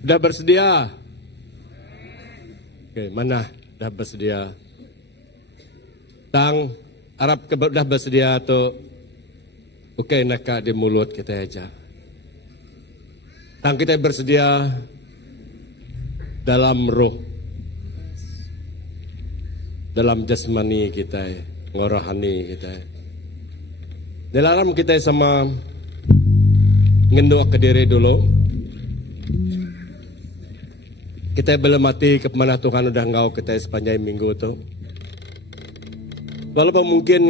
Dah bersedia? Oke, mana dah bersedia? Tang, Arab dah bersedia tu? Oke, nak di mulut kita aja. Tang kita bersedia dalam roh, dalam jasmani kita, ngorohani kita. Dalam kita sama ngendok ke diri dulu. Kita belum mati ke mana Tuhan udah ngau kita sepanjang minggu tu. Walaupun mungkin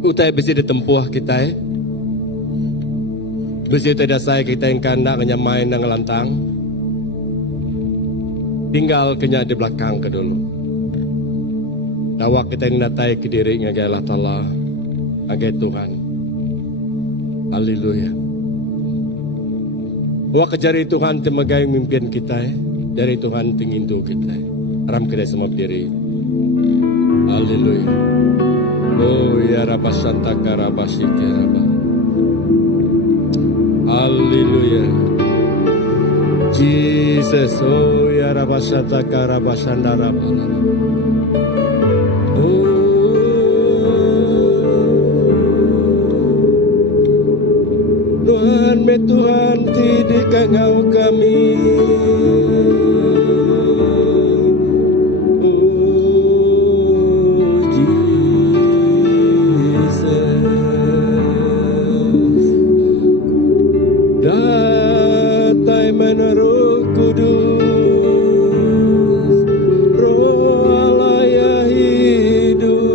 utai besi ditempuh kita, besi tidak saya kita yang kanda nyamain dan ngelantang, tinggal kenya di belakang ke dulu. Nawak kita yang natai ke diri ngagai Allah Ta'ala, ngagai Tuhan. Haleluya. Wak jari Tuhan temagai mimpin kita, jari Tuhan tingindu kita. Ram kita semua berdiri. Haleluya. Oh ya Rabba Santaka Rabba Shike Rabba. Haleluya. Jesus, oh ya Rabba Santaka Rabba Shandara Rabba. Oh Tuhan, Tuhan tidak engkau kami. Oh Jesus, datai menurut kudus, roh Allah yang hidup,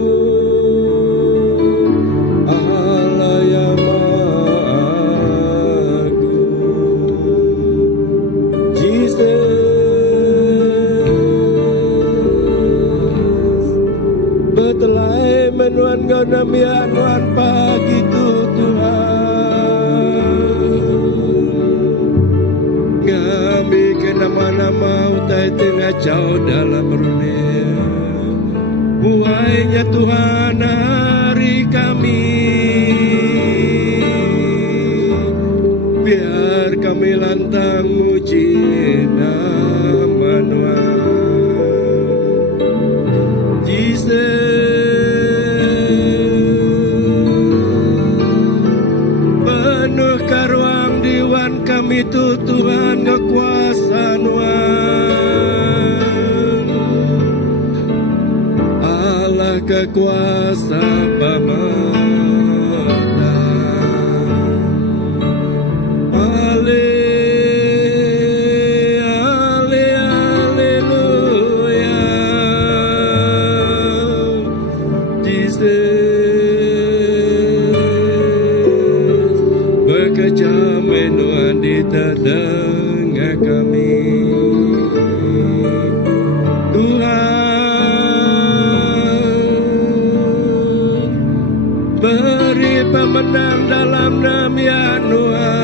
Allah yang betelai menuan kau namian wan pagi tu Tuhan, ngambi ke nama-nama utai tengah jauh dalam dunia. Buainya Tuhan hari kami, biar kami lantang muji nama Tuhan. Jesus, penuh karuang diwan kami tu Tuhan kekuasaan Tuhan, Allah kekuasa pemata. Haleluya, Jesus, bekerja menuan di tengah kami. Tuhan, beri pemenang dalam nama Tuhan,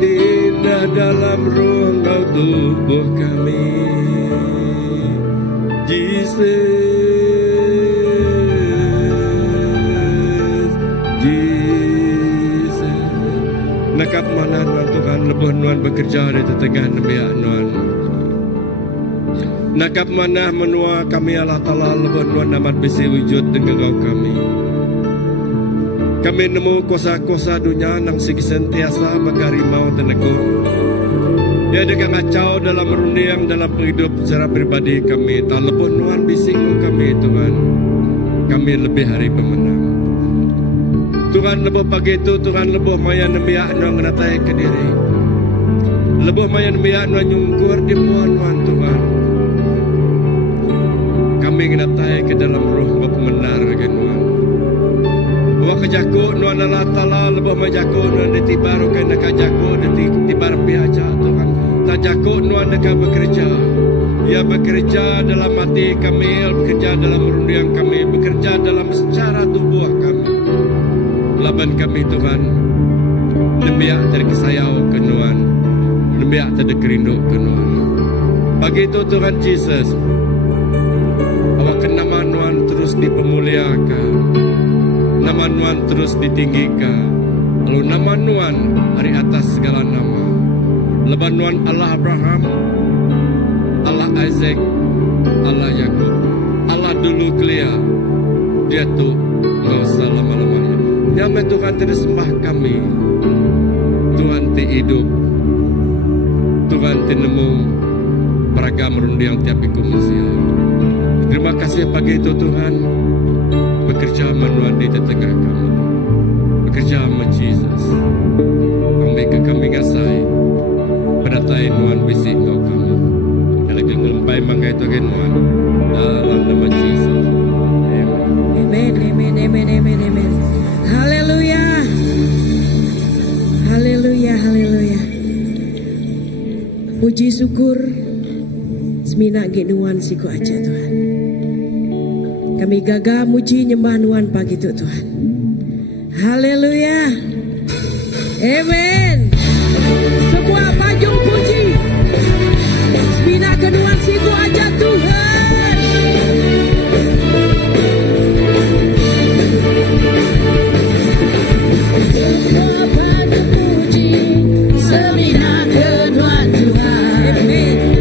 indah dalam ruh Engkau tubuh kami. Jesus, nakap mana Tuhan Tuhan lebih Tuhan bekerja di tengah nemiak Tuhan. Nakap mana menua kami Allah Ta'ala lebih Tuhan dapat bisi wujud dengan kau kami. Kami nemu kuasa-kuasa dunia nang sigi sentiasa bagarimau teneguh. Ya dengan ngacau dalam runiang dalam hidup secara pribadi kami. Tak lebih Tuhan bisingmu kami Tuhan. Kami lebih hari pemenang. Tuhan lebih pagi itu Tuhan lebih maya nemiak Tuhan ngenatai ke diri. Lebih maya nemiak Tuhan nyungkur di muan Tuhan. Kami ngenatai ke dalam roh benar ke Tuhan. Wa kejaku Tuhan Allah Ta'ala lebih majaku Tuhan ditibaru ke nak jaku ditibar biaja Tuhan. Tak jaku Tuhan nak bekerja. Ya bekerja dalam hati kami, bekerja dalam runiang kami, bekerja dalam secara tubuh kami. Laban kami Tuhan, nembiak terkisayau ke Tuhan, nembiak terkerindu ke Tuhan. Bagi itu Tuhan Yesus, awak nama Tuhan terus dipemuliakan, nama Tuhan terus ditinggikan, Lalu nama Nuan hari atas segala nama. Leban Nuan Allah Abraham, Allah Isaac, Allah Yakub, Allah dulu kelia. Dia tu nggak usah lama-lamanya. Nyamai Tuhan tidak sembah kami. Tuhan ti hidup. Tuhan ti nemu beragam rundi yang tiap iku manusia. Terima kasih pagi itu Tuhan. Bekerja menuan di tengah kami. Bekerja sama Jesus. Kami ngasai. Padatai nuan bisi kau kami. Lagi ngelempai mangga itu kan nuan. Dalam nama Jesus. Amen, amen, amen, amen, amen. Haleluya. Haleluya, haleluya. Puji syukur semina genuan siku aja Tuhan. Kami gagah muji nyembah nuan pagi itu Tuhan. Haleluya. Amen. Semua pajung puji semina genuan siku aja Tuhan. Semua pajung puji semina genuan Tuhan. Amen.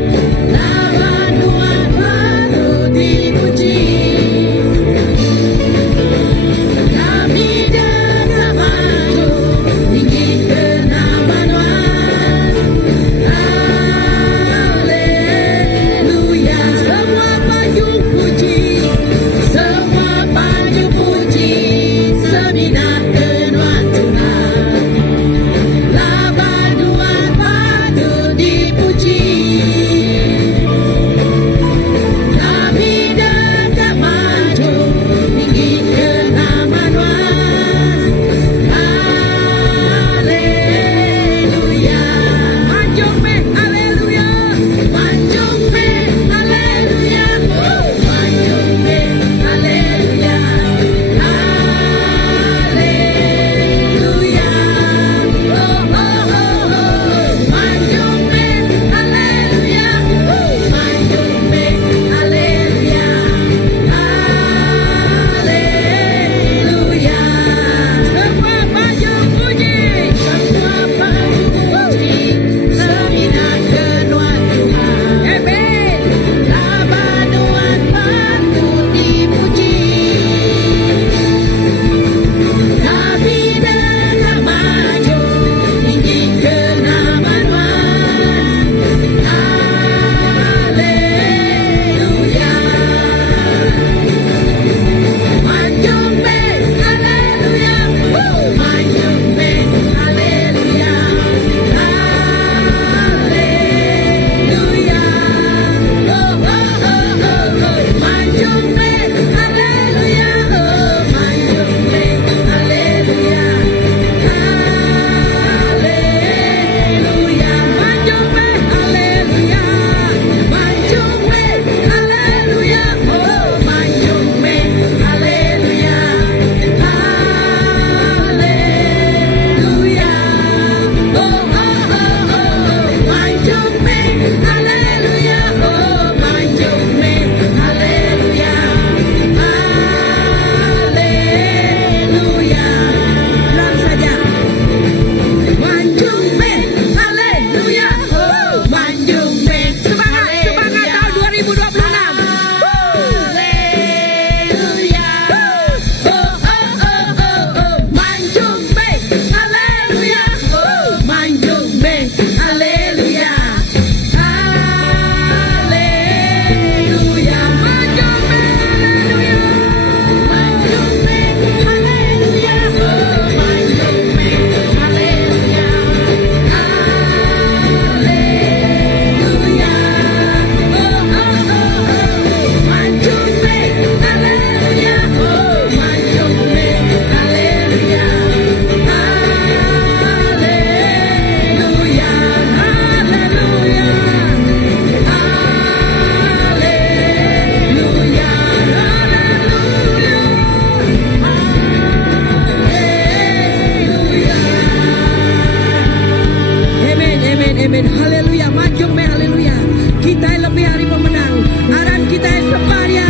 Amin. Haleluya. Maju me haleluya. Kita lebih hari pemenang. Aran kita separia.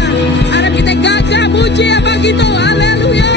Aran kita gagah muji apa gitu. Haleluya.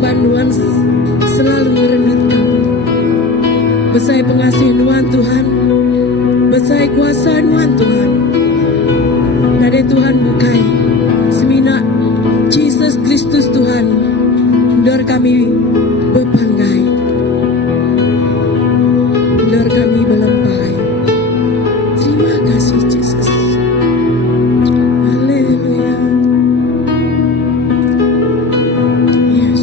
saban Tuhan selalu merendut kami. Besai pengasih Tuhan Tuhan, besai kuasa Tuhan Tuhan. Nade Tuhan bukai semina Jesus Kristus Tuhan, dor kami bepanggai, dor kami belempai. Terima kasih Jesus. Haleluya. Yes.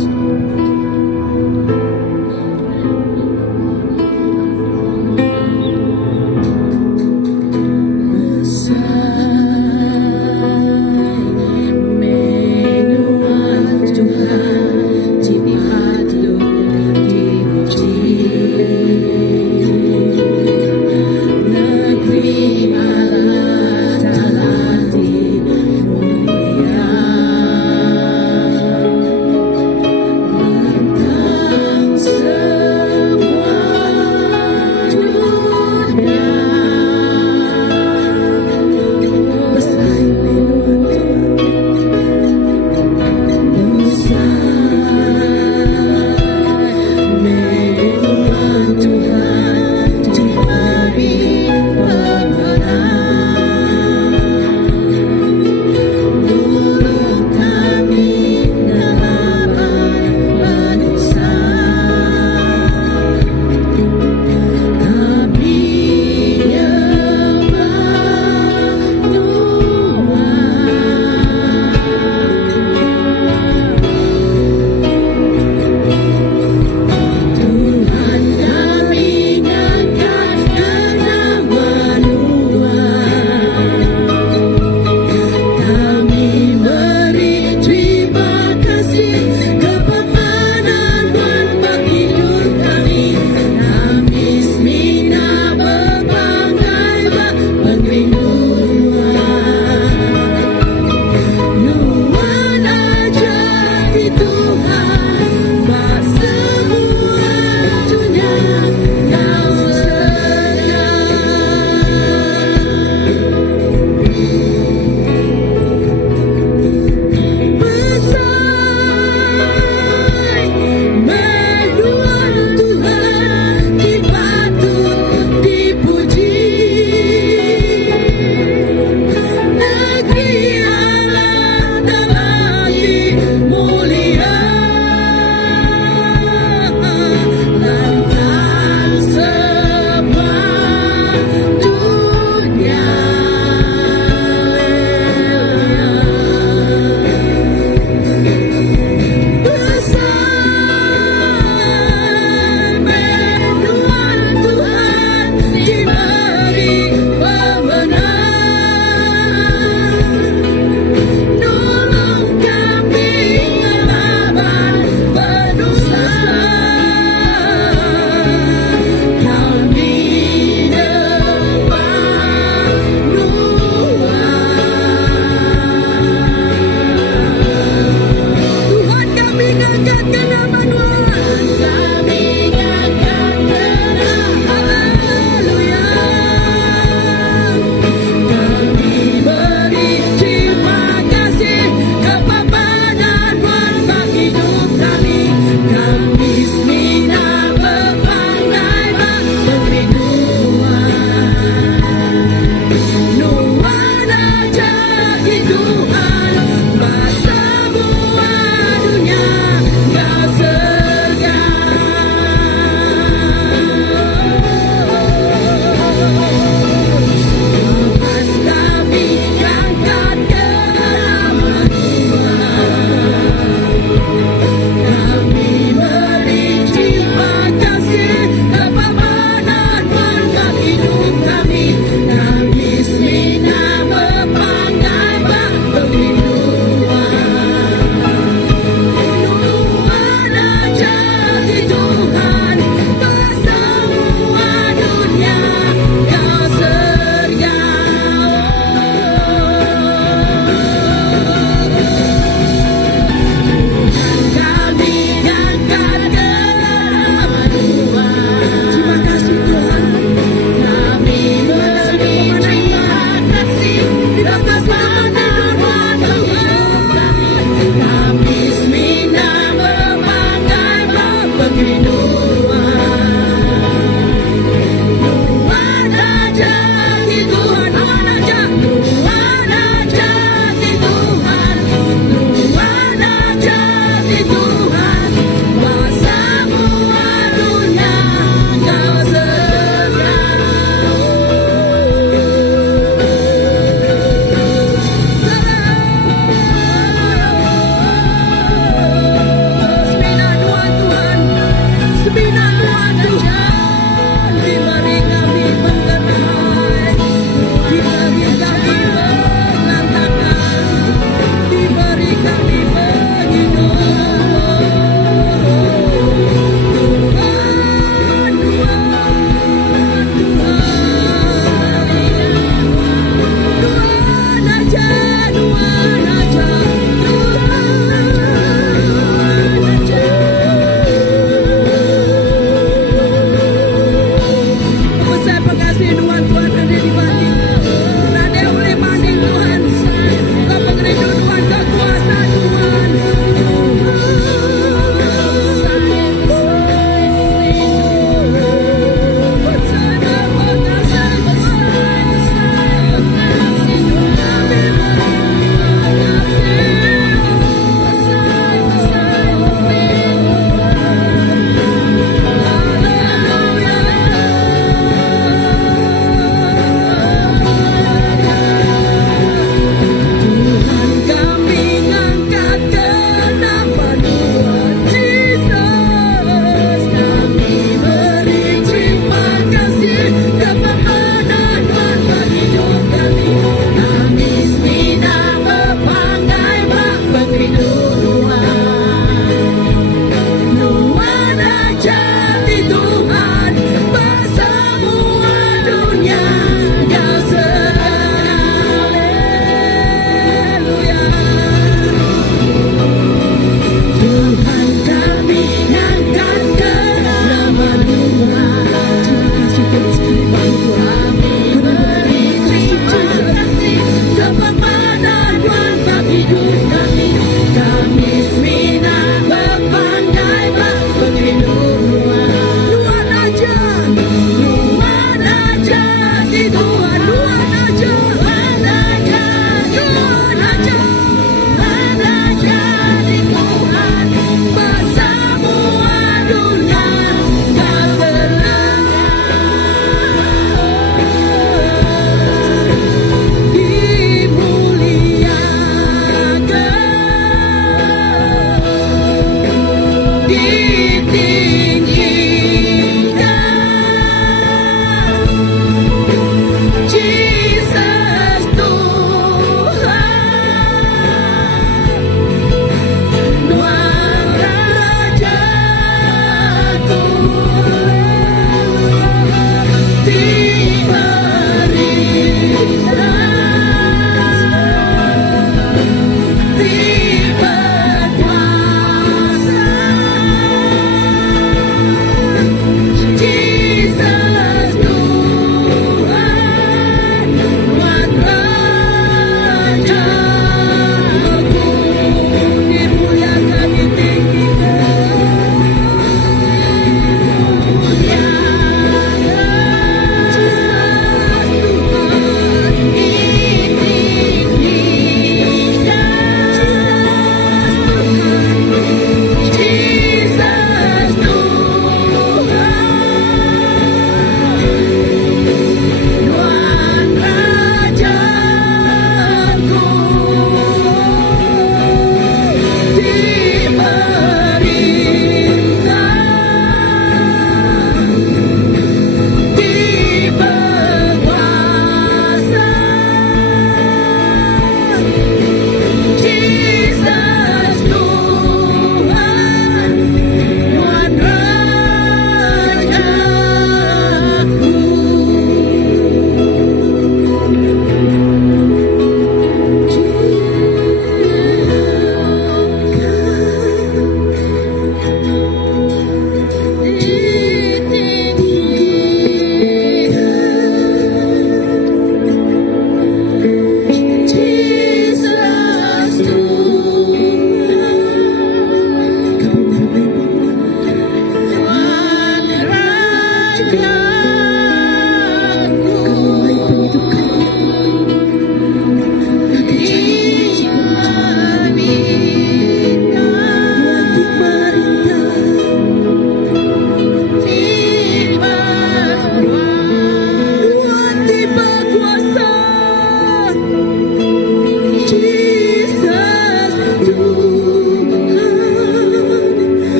Besar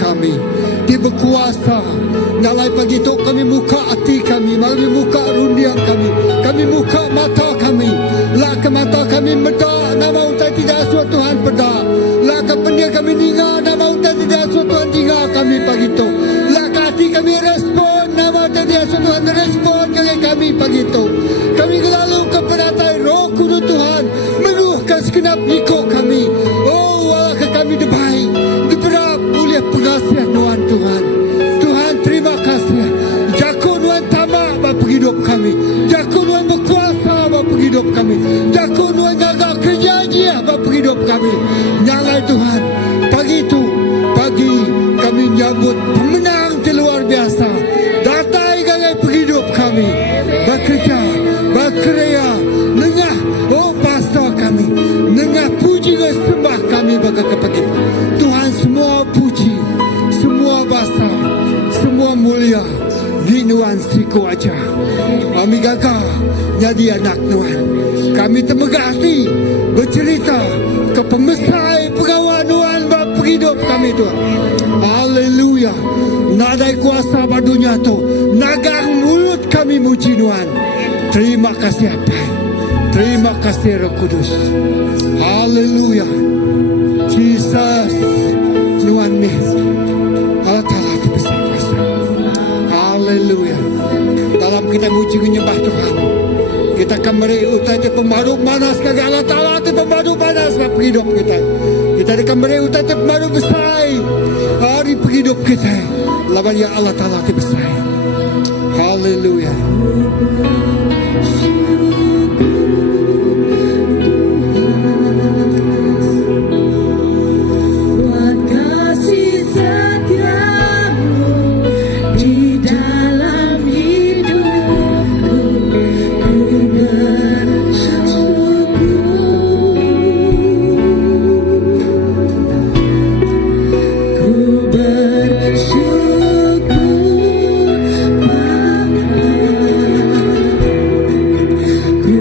kami. Dia berkuasa. Nyalai pagi itu kami buka hati kami, kami buka rundian kami, kami buka mata kami. Lah ke mata kami meda, nama utai tidak suatu Tuhan peda. Lah ke pendia kami ninga, nama utai tidak suatu Tuhan ninga kami pagi itu. Lah ke hati kami respon, nama utai tidak suatu Tuhan respon kami pagi itu. Kami lalu ke peratai Roh Kudus Tuhan menuhkan segenap iko kami. Oh, walau ke kami dibaik, diberap oleh pengasihan Tuhan. Tuhan terima kasih. Jakun Tuhan tamak bapa hidup kami. Jakun Tuhan berkuasa bapa hidup kami. Jakun Tuhan jaga kerja bapa hidup kami. Nyalai Tuhan. Pagi itu, pagi kami nyambut pemenang yang luar biasa. Datai gangai penghidup kami. Bekerja, berkarya, nengah oh pastor kami. Nengah puji dan sembah kami bagi kepagi. Tuhan semua puji, semua bahasa, semua mulia di Nuan siku aja. Kami gagah jadi anak Nuan. Kami termegati bercerita ke pemesai pegawai Nuan bapa hidup kami Tuhan. Haleluya. Nadai kuasa badunya tu, nagang mulut kami muji Nuan. Terima kasih apa? Terima kasih Roh Kudus. Haleluya. Jesus Nuan ni Allah Ta'ala itu besar kuasa. Haleluya. Dalam kita muji menyembah Tuhan, kita akan meraih utai pembaru panas kaki Allah Ta'ala itu pembaru panas bagi hidup kita. Kita akan meraih utai pembaru besar hari hidup kita. Lawan ya Allah Ta'ala itu besar. Haleluya. Ku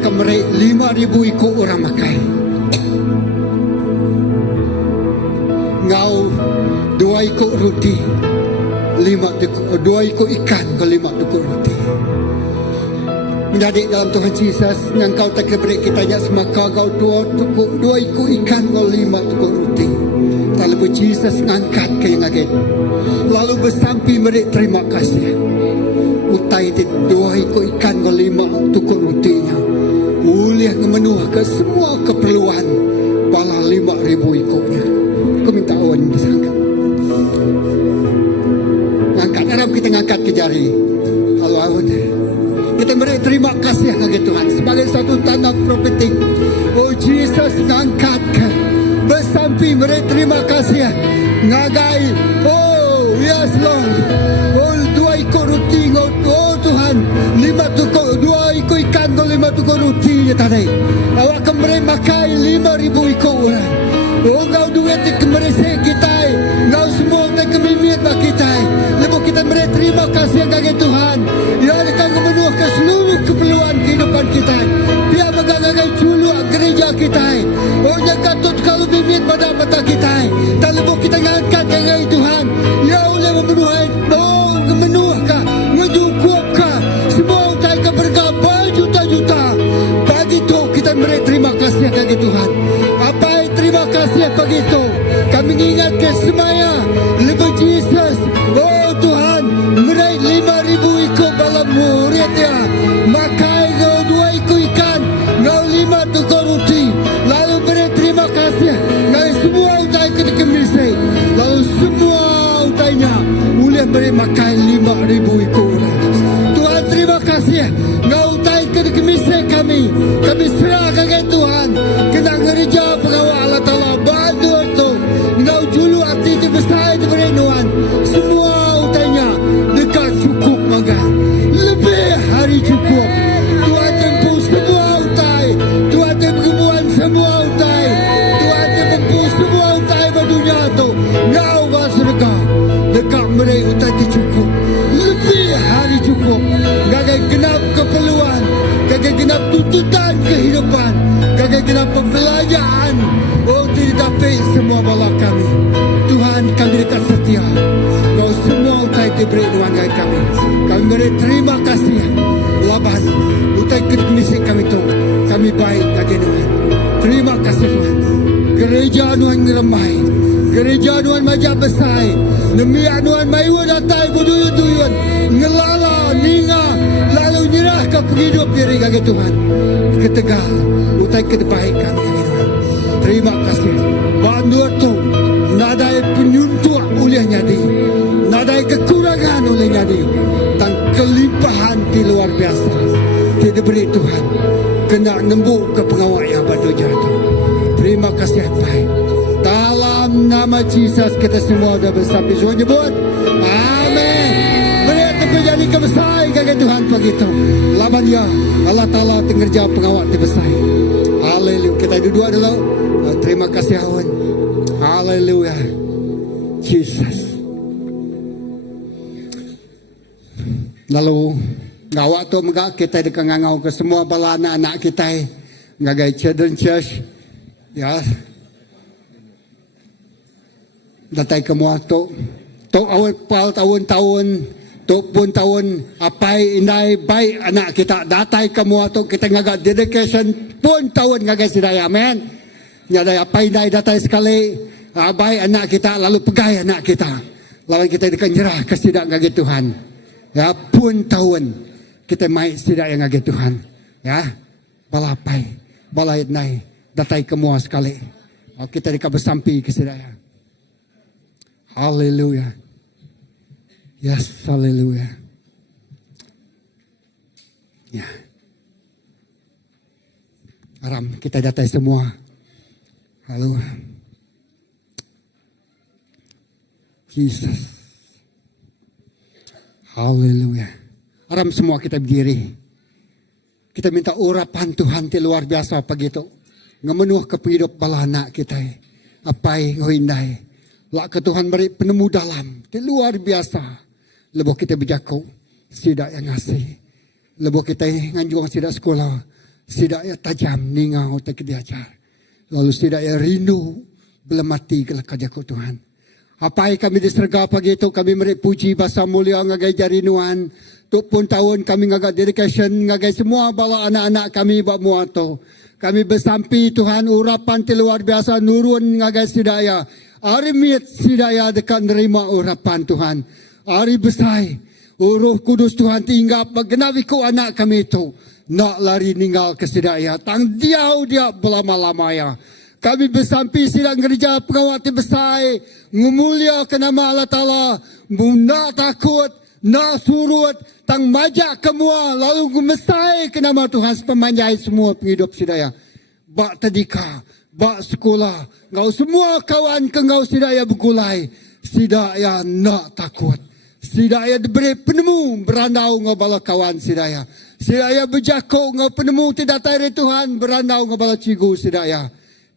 dekat mereka 5,000 ikut orang makai. Ngau 2 ikut roti, 2 ikut ikan ke 5 ikut roti. Menjadi dalam Tuhan Yesus, yang kau tak beri kita nya semaka kau 2 ikut ikan kau 5 ikut roti. Lalu Yesus ngangkat ke yang agak. Lalu bersampi beri terima kasih. Utai itu 2 ikut ikan kau 5 ikut rotinya. Uliah memenuhi ke semua keperluan bala 5,000 ikutnya. Kau minta awan bersangka. Ngangkat Arab kita ngangkat ke jari. Kalau awan kita beri terima kasih kepada Tuhan sebagai satu tanda profetik. Oh Jesus ngangkat bersampi beri terima kasih ngagai. Oh yes Lord. Oh 2 ikut roti oh Tuhan 5 tukuk 2 ikut ikan 5 tukuk roti je tadi. Awak kembali makai 5,000 ikut orang. Oh kau duit kembali kita. Kau semua tak kemimit bagi kita. Lepas kita beri terima kasih kepada Tuhan. Ya akan memenuhi seluruh keperluan kehidupan kita. Dia mengagai juluk gereja kita. Oh jangan tut kalau bimit pada mata kita. Dan lepas kita ngangkat kepada Tuhan. Ya oleh memenuhi. Oh memenuhkan. Ngejukupkan. Semua utai keberkah berjuta-juta. Bagi itu kita beri terima kasih kepada Tuhan. Apa terima kasih pagi itu. Kami ingatkan semaya. Lebih Jesus. Oh Tuhan. Meraih 5,000 ikut dalam muridnya. Makai kau 2 ikut ikan. Kau 5 tukar roti. Lalu beri terima kasih. Lalu semua utai ketika misai. Lalu semua utainya. Boleh beri makai 5,000 ikut orang. Tuhan terima kasih. Kau utai ketika misai kami. Kami serahkan ke Tuhan. Kena gereja pengawal Allah Ta'ala. Bantu itu. Kau julu hati itu besar itu beri Tuhan. Semua utainya. Dekat cukup makan. Lebih hari cukup. Tuhan tempuh semua utai. Tuhan tempuh semua utai. Tuhan tempuh semua utai di dunia itu. Kau bersedekah. Dekat mereka utai itu cukup. Lebih hari cukup. Gagal genap keperluan. Gagal genap tuntutan kehidupan. Gagal genap pembelajaran. Oh tidak dapat semua bala kami. Tuhan kami dekat setia. Kau semua utai diberi Tuhan kami. Kami beri terima kasih. Laban utai kedemisi kami tu. Kami baik bagi Tuhan. Terima kasih Tuhan. Gereja Tuhan ngeremai. Gereja Tuhan majak besar. Demi Tuhan mayu datai buduyun-duyun. Ngelala, ninga. Lalu nyerah ke penghidup diri bagi Tuhan. Ketegal. Utai kedebaik kami bagi Tuhan. Terima kasih. Bantu tu. Nadai penyuntuk olehnya di. Nadai kekurangan olehnya di. Dan kelimpahan di luar biasa. Tidak beri Tuhan. Kena nembuk ke pengawal yang batu jatuh. Terima kasih baik. Dalam nama Jesus kita semua dah bersama. Semua nyebut. Amin. Beri terjadi kebesaran kepada Tuhan begitu. Laban ya. Allah Ta'ala tengerja pengawal terbesar. Haleluya. Kita duduk dulu. Terima kasih Awan. Haleluya. Jesus. Lalu ngawak tu megak kita dekat ngangau ke semua bala anak-anak kita ngagai children church ya. Datai ke mua tu awal pal tahun-tahun tu pun tahun apai indai baik anak kita datai ke mua tu kita ngagak dedication pun tahun ngagai sidaya amen. Nyadai apai indai datai sekali baik anak kita lalu pegai anak kita. Lawan kita dekat nyerah ke sidak ngagai Tuhan. Ya pun tahun kita mai tidak yang agak Tuhan. Ya balapai balai nai datai kemua sekali. Kita dekat bersampi ke sidaya. Haleluya. Yes, haleluya. Ya. Aram kita datai semua. Halo. Jesus. Haleluya. Aram semua kita berdiri. Kita minta urapan Tuhan yang luar biasa begitu. Ngemenuh ke hidup bala anak kita. Apai ngoindai. Lak ke Tuhan beri penemu dalam. Yang luar biasa. Lebuh kita berjaku. Sidak yang ngasih. Lebuh kita nganjung sidak sekolah. Sidaya tajam ningau te kediajar. Lalu sidaya rindu belum mati ke kajaku Tuhan. Apa yang kami diserga pagi itu kami meri puji bahasa mulia ngagai jarinuan. Tuk pun tahun kami ngagai dedication ngagai semua bala anak-anak kami buat muato. Kami bersampi Tuhan urapan ti luar biasa nurun ngagai sidaya. Ari miet sidaya dekat nerima urapan Tuhan. Ari besai. Roh Kudus Tuhan tinggal paggenapi ko anak kami itu. Nak lari ninggal ke sidaya. Tang diau dia belama-lamaya. Kami bersampi sidang gereja pengawati besai. Ngumulia ke nama Allah Ta'ala. Nak takut. Nak surut. Tang majak kemua. Lalu gemesai ke nama Tuhan. Sepemanjai semua penghidup sidaya. Bak tadika. Bak sekolah. Ngau semua kawan ke ngau sidaya bergulai. Sidaya nak takut. Sidaya diberi penemu. Berandau ngau bala kawan sidaya. Sidaya berjakuk ngau penemu. Tidak tairi Tuhan. Berandau ngau bala cigu sidaya.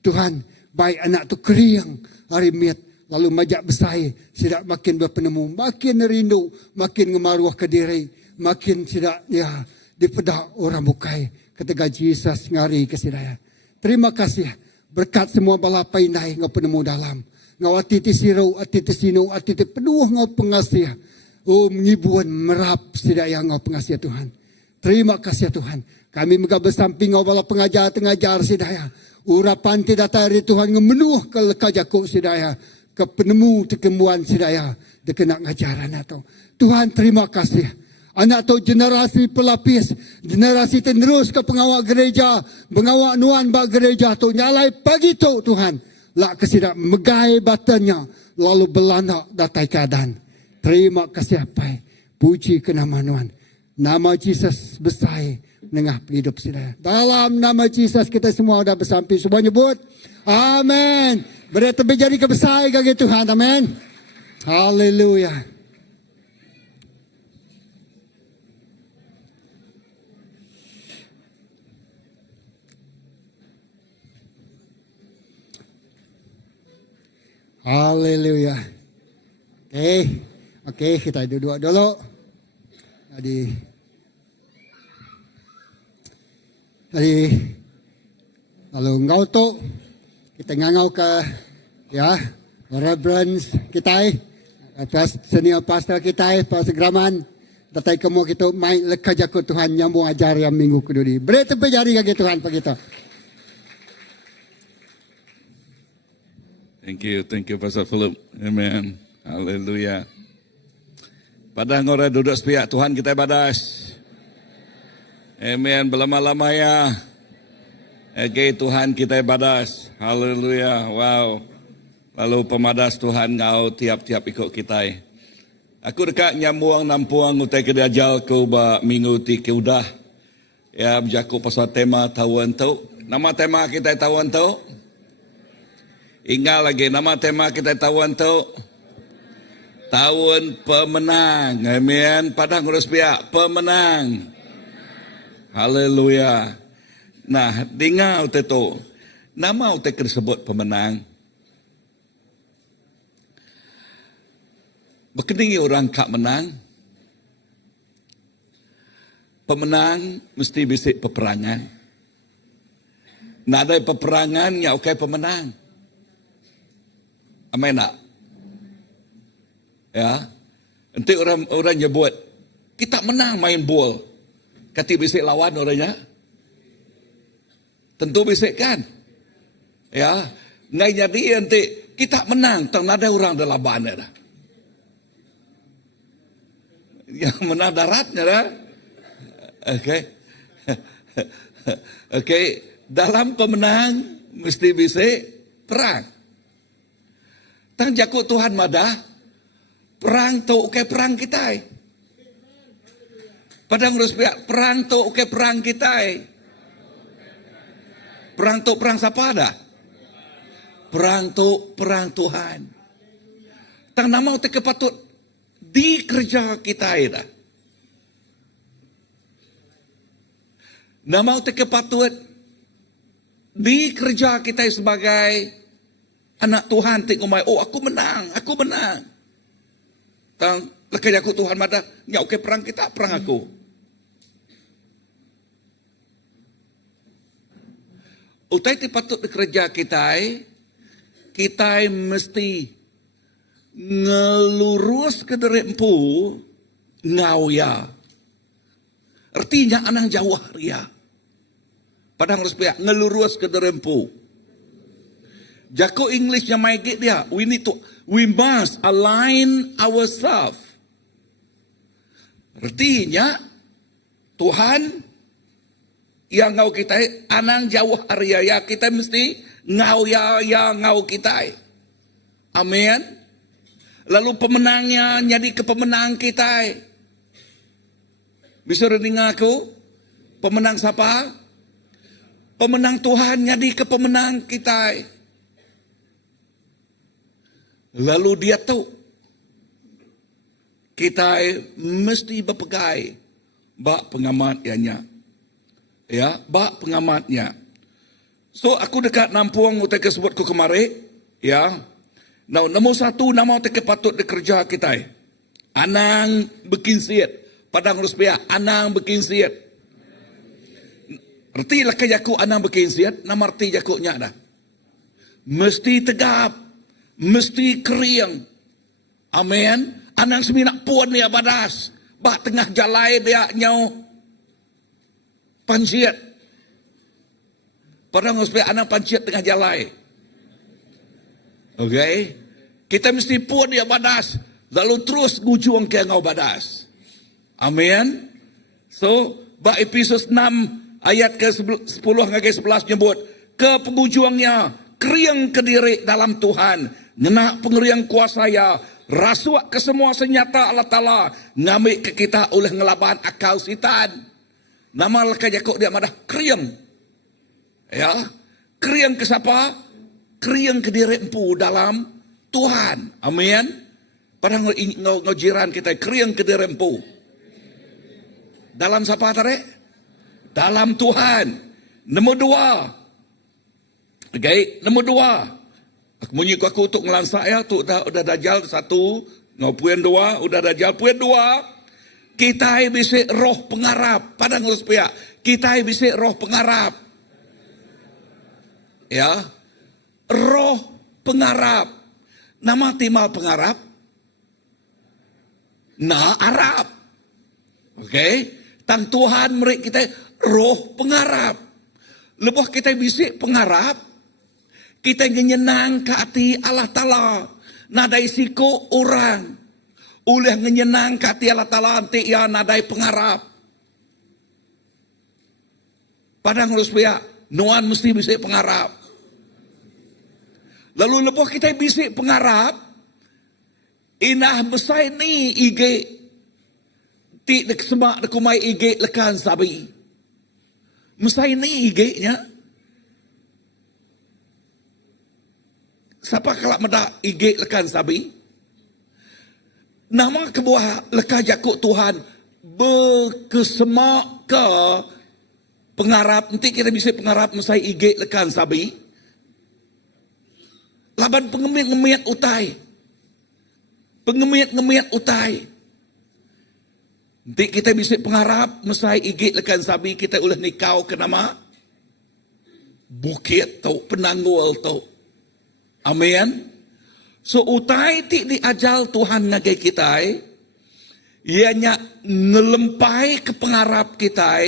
Tuhan, baik anak tu keriang hari miat. Lalu majak besai. Sidak makin berpenemu. Makin rindu. Makin ngemaruah ke diri. Makin sidak ya dipedak orang bukai. Ketika Jesus ngari ke sidaya. Terima kasih. Berkat semua balapai naik ngau penemu dalam. Ngau atiti sirau, atiti sinu, atiti penuh ngau pengasih. Oh mengibuan merap sidaya ngau pengasih Tuhan. Terima kasih Tuhan. Kami megah bersamping ngau bala pengajar-tengajar sidaya. Urapan tidak dari Tuhan ngemenuh ke lekajaku sidaya. Ke penemu tekembuan sidaya. Dekenak ngajaran atau. Tuhan terima kasih. Anak tu generasi pelapis. Generasi penerus ke pengawal gereja. Pengawal nuan bak gereja tu. Nyalai pagi tu Tuhan. Lak kesidak megai batanya. Lalu belanak datai keadaan. Terima kasih apa. Puji ke nama nuan. Nama Jesus besar. Nengah hidup sidaya. Dalam nama Jesus kita semua sudah bersampi. Semua nyebut. Amin. Berarti menjadi kebesar bagi Tuhan. Amin. Haleluya. Haleluya. Oke, kita duduk dulu. Jadi lalu engkau tu kita ngangau ke ya reverence kita senior pastor kita pastor Graman datai kamu kita main lekaja ke Tuhan nyambung ajar yang minggu kedua beri tepi jari ke Tuhan begitu. Thank you Pastor Philip. Amen. Haleluya. Pada ngora duduk sepiak Tuhan kita badas. Amen. Berlama-lama ya. Okay, Tuhan kita badas. Haleluya. Wow. Lalu pemadas Tuhan ngau tiap-tiap ikut kita. Aku dekat nyambuang nampuang utai kedajal ke minggu ti ke udah. Ya berjaku pasal tema tahun tu. Nama tema kita tahun tu. Ingat lagi nama tema kita tahun tu. Tahun pemenang. Amen. Padang urus pihak pemenang. Haleluya. Nah, dengar utai tu. Nama utai tersebut pemenang. Berkeningi orang kak menang. Pemenang mesti bisik peperangan. Nah, ada peperangan yang oke pemenang. Amin tak? Ya. Nanti orang nyebut, kita menang main bola. Kati bisik lawan orangnya. Tentu bisik kan. Ya. Ngai jadi nanti kita menang. Tak ada orang dalam bandar. Yang menang daratnya dah. Okey. Okey. Dalam pemenang mesti bisik perang. Tang jakut Tuhan madah. Perang tu ke perang kita. Padang urus pihak perang tu ke perang kita. Perang tu perang siapa dah? Perang tu perang Tuhan. Tang nama utek kepatut di kerja kita dah. Nama utek kepatut di kerja kita sebagai anak Tuhan tik umai. Oh aku menang. Tang lekai aku Tuhan madah. Nyau ke perang kita perang aku. utai ti patut kerja kita mesti ngelurus ke derempu ngau ya. Artinya anang jauh ria. Padang harus pihak ngelurus ke derempu. Jako Englishnya maigit dia. We must align ourselves. Artinya Tuhan yang ngau kita anang jauh ria ya kita mesti ngau ya ngau kita. Amin. Lalu pemenangnya jadi kepemenang kita. Bisa dengar aku? Pemenang siapa? Pemenang Tuhan jadi kepemenang kita. Lalu dia tahu kita mesti berpegai bak pengamatnya. Ya, bak pengamatnya. So aku dekat nampuang utai kesebut ku kemari, ya. Now, nombor satu nama utai patut dikerja kita. Anang bekinsiat. Padang ruspia, anang bekinsiat. Arti lah kajaku anang bekinsiat, nama arti jakuknya dah. Mesti tegap, mesti keriang. Amin. Anang seminak puan dia badas. Bak tengah jalai dia nyau panciat. Padang ruspia anang panciat tengah jalai. Okay. Kita mesti puan dia badas. Lalu terus gujuang ke ngau badas. Amin. So, bak Efesus 6 ayat ke-10 hingga ke-11 nyebut, ke pengujuangnya, keriang ke diri dalam Tuhan, ngenak pengeriang kuasa ya, rasuak ke semua senjata Allah Ta'ala, ngambil ke kita oleh ngelaban akal sitan. Nama laka jakuk dia madah keriang. Ya, keriang ke siapa? Keriang ke diri empu dalam Tuhan. Amin. Padahal ngojiran kita, keriang ke diri empu. Dalam siapa tarik? Dalam Tuhan. Nombor dua. Okay, nombor dua. Aku bunyi aku untuk ngelansak ya. Tu udah dajal satu. Puan dua. Udah dajal puan dua. Kita bisa roh pengarap. Padang urus pihak. Kita bisa roh pengarap. Ya. Roh pengarap. Nama timal pengarap. Na Arab. Okay. Tang Tuhan mereka kita roh pengarap. Lepas kita bisik pengarap, kita nyenang ke hati Allah Ta'ala. Nadai siko orang. Oleh nyenang ke hati Allah Ta'ala, nanti ya nadai pengarap. Padang harus biar, nuan mesti bisik pengarap. Lalu lepas kita bisik pengarap, inah besar ni ige. Ti dek semak dek kumai ige lekan sabi. Mesai ni ige-nya. Siapa kelak meda ige lekan sabi? Nama kebuah lekah jakuk Tuhan berkesemak ke pengarap. Nanti kita bisa pengarap mesai ige lekan sabi. Laban pengemit-ngemit utai. Pengemit-ngemit utai. Nanti kita bisa pengarap, mesai igit lekan sabi, kita ulah nikau ke nama bukit tau, penanggul tau. Amin. So utai ti diajal Tuhan ngagai kita, ianya ngelempai ke pengarap kita,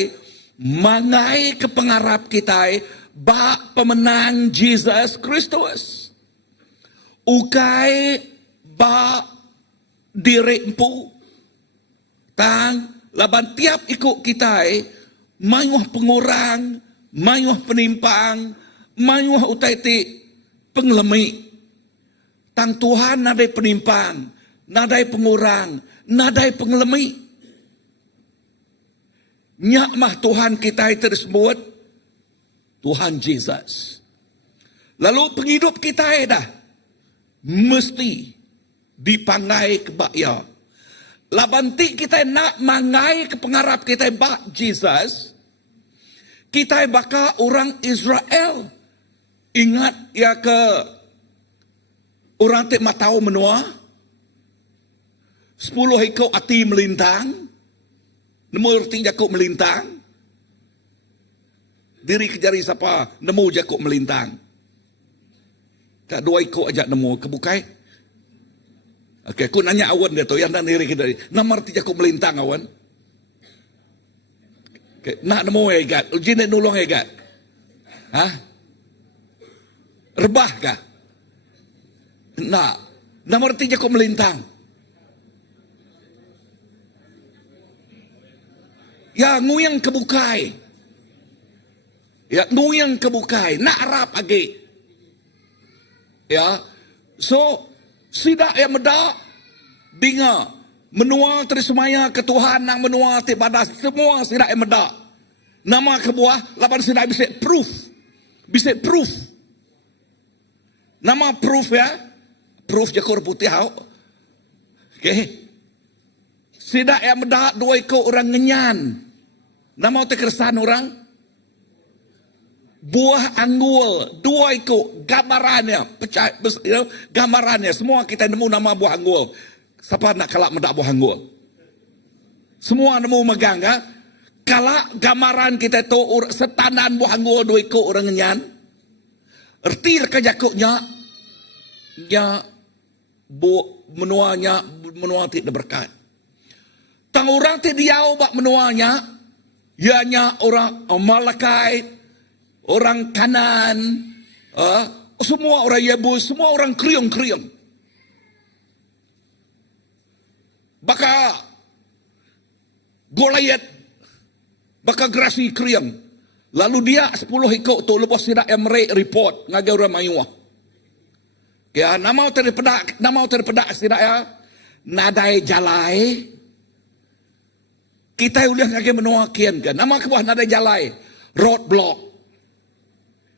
mangai ke pengarap kita, bak pemenang Jesus Kristus. Ukai bak diri empu. Tang laban tiap ikut kita mayuh pengurang, mayuh penimpang, mayuh utai ti pengelemi. Tang Tuhan nadai penimpang, nadai pengurang, nadai pengelemi. Nyak mah Tuhan kita tersebut Tuhan Jesus. Lalu penghidup kita dah mesti dipangai kebaya. Labanti kita nak mangai ke pengarap kita bak Jesus. Kita bakal orang Israel. Ingat ya ke orang tak matau menua. 10 ekor ati melintang. Nomor 3 jakuk melintang. diri ke jari siapa, nemu je kok melintang. Kak 2 ekor aja nemu, kebukai. Okey, aku nanya awan dia tu, yang nak diri ke jari. Nama arti je kok melintang awan. Okay. Nak nemu ya igat, uji nak nolong ya igat. Hah? Rebah kah? Nak. Nama arti je kok melintang. Ya, nguyang kebukai. Ya, nguyang kebukai. Nak harap lagi. Ya, so, sidak yang medak, dengar, menua terismaya ke Tuhan yang menua tibadah, semua sidak yang medak. Nama kebuah, lapan sidak bisa proof. Bisa proof. Nama proof ya, proof jakor putih hau. Okay. Sidak yang medak 2 ekor orang ngenyan. Nama tekersan orang. Buah anggul 2 ekor, gambarannya, gambarannya, semua kita nemu nama buah anggul. Siapa nak kalak medak buah anggul? Semua nemu megang kan? Kalak gambaran kita tu setandan buah anggul 2 ekor orang ngenyan. Erti kejakuknya, menua tidak berkat. Tang orang tidak diau bak menuanya, ianya orang Malaikat, orang kanan, semua orang Yebus, semua orang kriung-kriung. Baka Goliat, baka gerasi kriung. Lalu dia 10 ekor tu lepas tidak emre report ngagai orang mayuah. Ya, nama terpedak tidak ya. Nadai jalai. Kita ulah ngagai menua kian kan. Nama kebuah nadai jalai. Roadblock.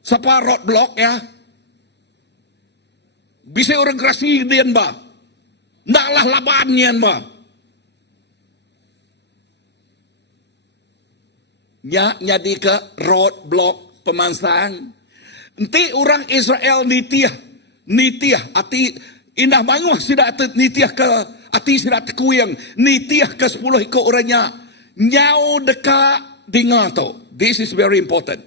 Siapa roadblock ya? Bisa orang gerasi dian ba. Naklah laban nian ba. Jadi ke roadblock pemansang. Nanti orang Israel nitiah, ati indah bangun sidak nitiah ke ati sidak tekuyang, nitiah ke 10 ekor orangnya. Nyau dekat dengar tu. This is very important.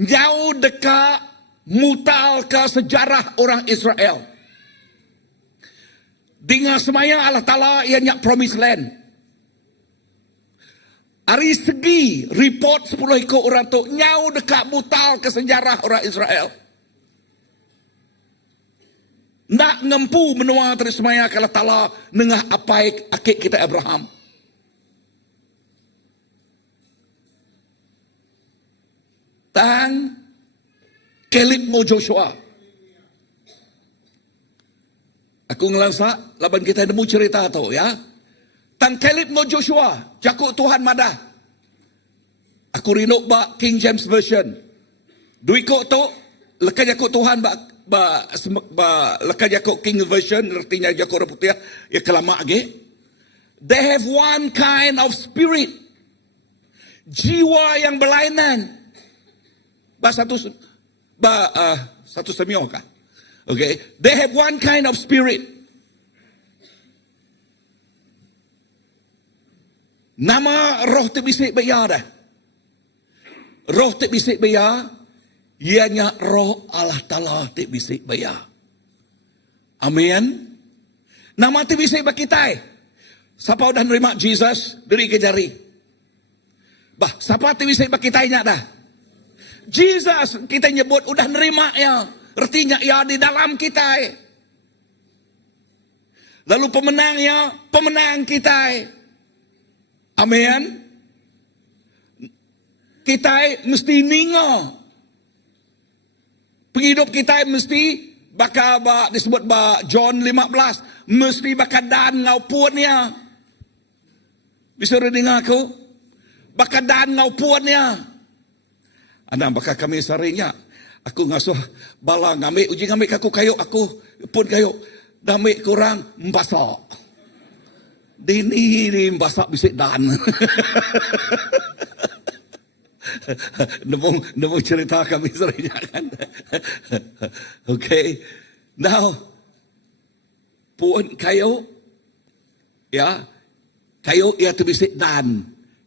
Nyau dekat mutal ke sejarah orang Israel. Dengar semaya Allah Ta'ala yang nyak promised land. Hari segi report 10 ekor orang tu nyau dekat mutal ke sejarah orang Israel. Nak ngempu menua terismaya kalau Allah nengah apai akik kita Abraham. Tang Caleb mo Joshua. Aku ngelansak laban kita nemu cerita tu ya. Tang Caleb mo Joshua, jakuk Tuhan madah. Aku rinuk ba King James Version. Dui kok tu lekat jakuk Tuhan ba lekat jakuk King Version artinya jakuk putih ya kelama age. They have one kind of spirit. Jiwa yang berlainan. Satu semio kah? Okay, they have one kind of spirit. Nama roh tu bisik bayar dah. Roh tu bisik bayar, ianya roh Allah Ta'ala tu bisik bayar. Amin. Nama tu bisik bakitai. Siapa dah nerima Jesus, diri ke jari. Bah, siapa tu bisik bakitainya dah? Jesus kita nyebut udah nerima ya. Artinya ya di dalam kita. Lalu pemenangnya, pemenang kita. Amin. Kita mesti ninga. Penghidup kita mesti bakal disebut John 15. Mesti bakal dan ngau puannya. Bisa dengar aku? Bakal dan ngau puannya. Anda bakal kami sarinya. Aku ngasuh bala ngambil uji ngambil aku kayu. Aku pun kayu. Damik kurang membasak. Dini membasak bisik dan. Nemu cerita kami sarinya kan. Okay. Now. Pun kayu. Ya. Kayu ia tu bisik dan.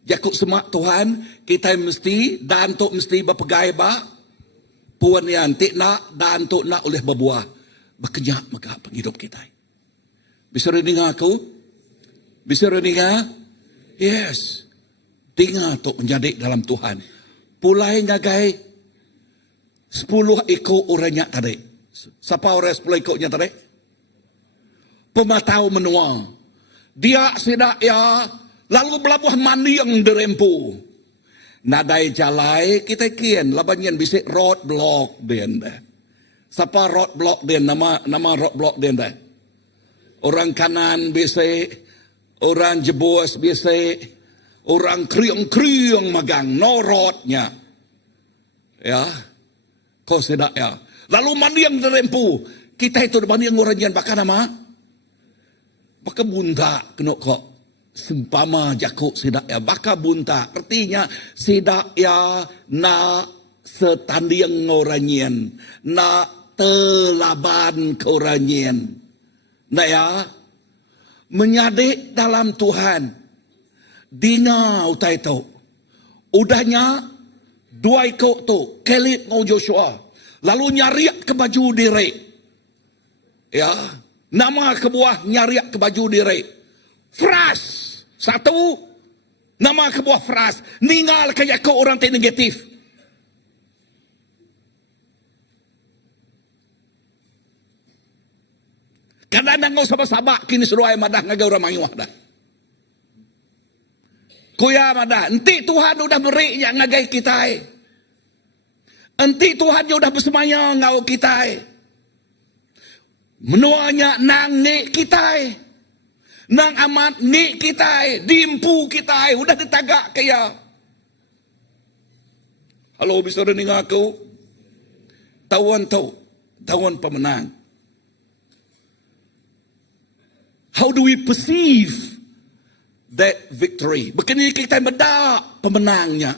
Jakut semak Tuhan, kita mesti, dan tok mesti berpegai ba, puan yang tik nak, dan tok nak oleh berbuah. Berkenyak maka penghidup kita. Bisa dengar aku? Bisa dengar? Yes. Dengar tok menjadi dalam Tuhan. Pulai ngagai 10 ekor orangnya tadi. Siapa orang 10 ekornya tadi? Pematau menua. Dia sidak ya, lalu belabuh mandi yang derempu. Nadai jalai kita kian, labanyan bisik road block den dah. Siapa road block den, nama road block den dah. Orang kanan bisik, orang jebos bisik, orang kriung magang, no roadnya. Ya, kau sedak ya. Lalu mandi yang derempu. Kita itu mandi yang orang bakal nama. Baka bunta kena kok. Sempama jakuk sedak ya. Baka bunta. Artinya sedak ya na setandiang ngoranyen. Na telaban koranyen. Nah ya. Menyadik dalam Tuhan. Dina utai tu. Udahnya 2 ekor tu. Kelip ngau Joshua. Lalu nyariak ke baju diri. Ya. Nama kebuah nyariak ke baju diri. Fras. 1. Nama kebuah fras. Ningal kayak ke orang tak negatif. Kadang-kadang kau sabak-sabak kini seruai madah ngagai orang mayuah dah. Kuya madah. Nanti Tuhan udah beri yang ngagai kita. Nanti Tuhan udah bersemayang ngau kita. Menuanya nang nik kita. Nang amat nik kita. Dimpu kita. Udah ditagak kaya. Halo, bisa dengar aku? Tawan pemenang. How do we perceive that victory? Begini kita bedak pemenangnya.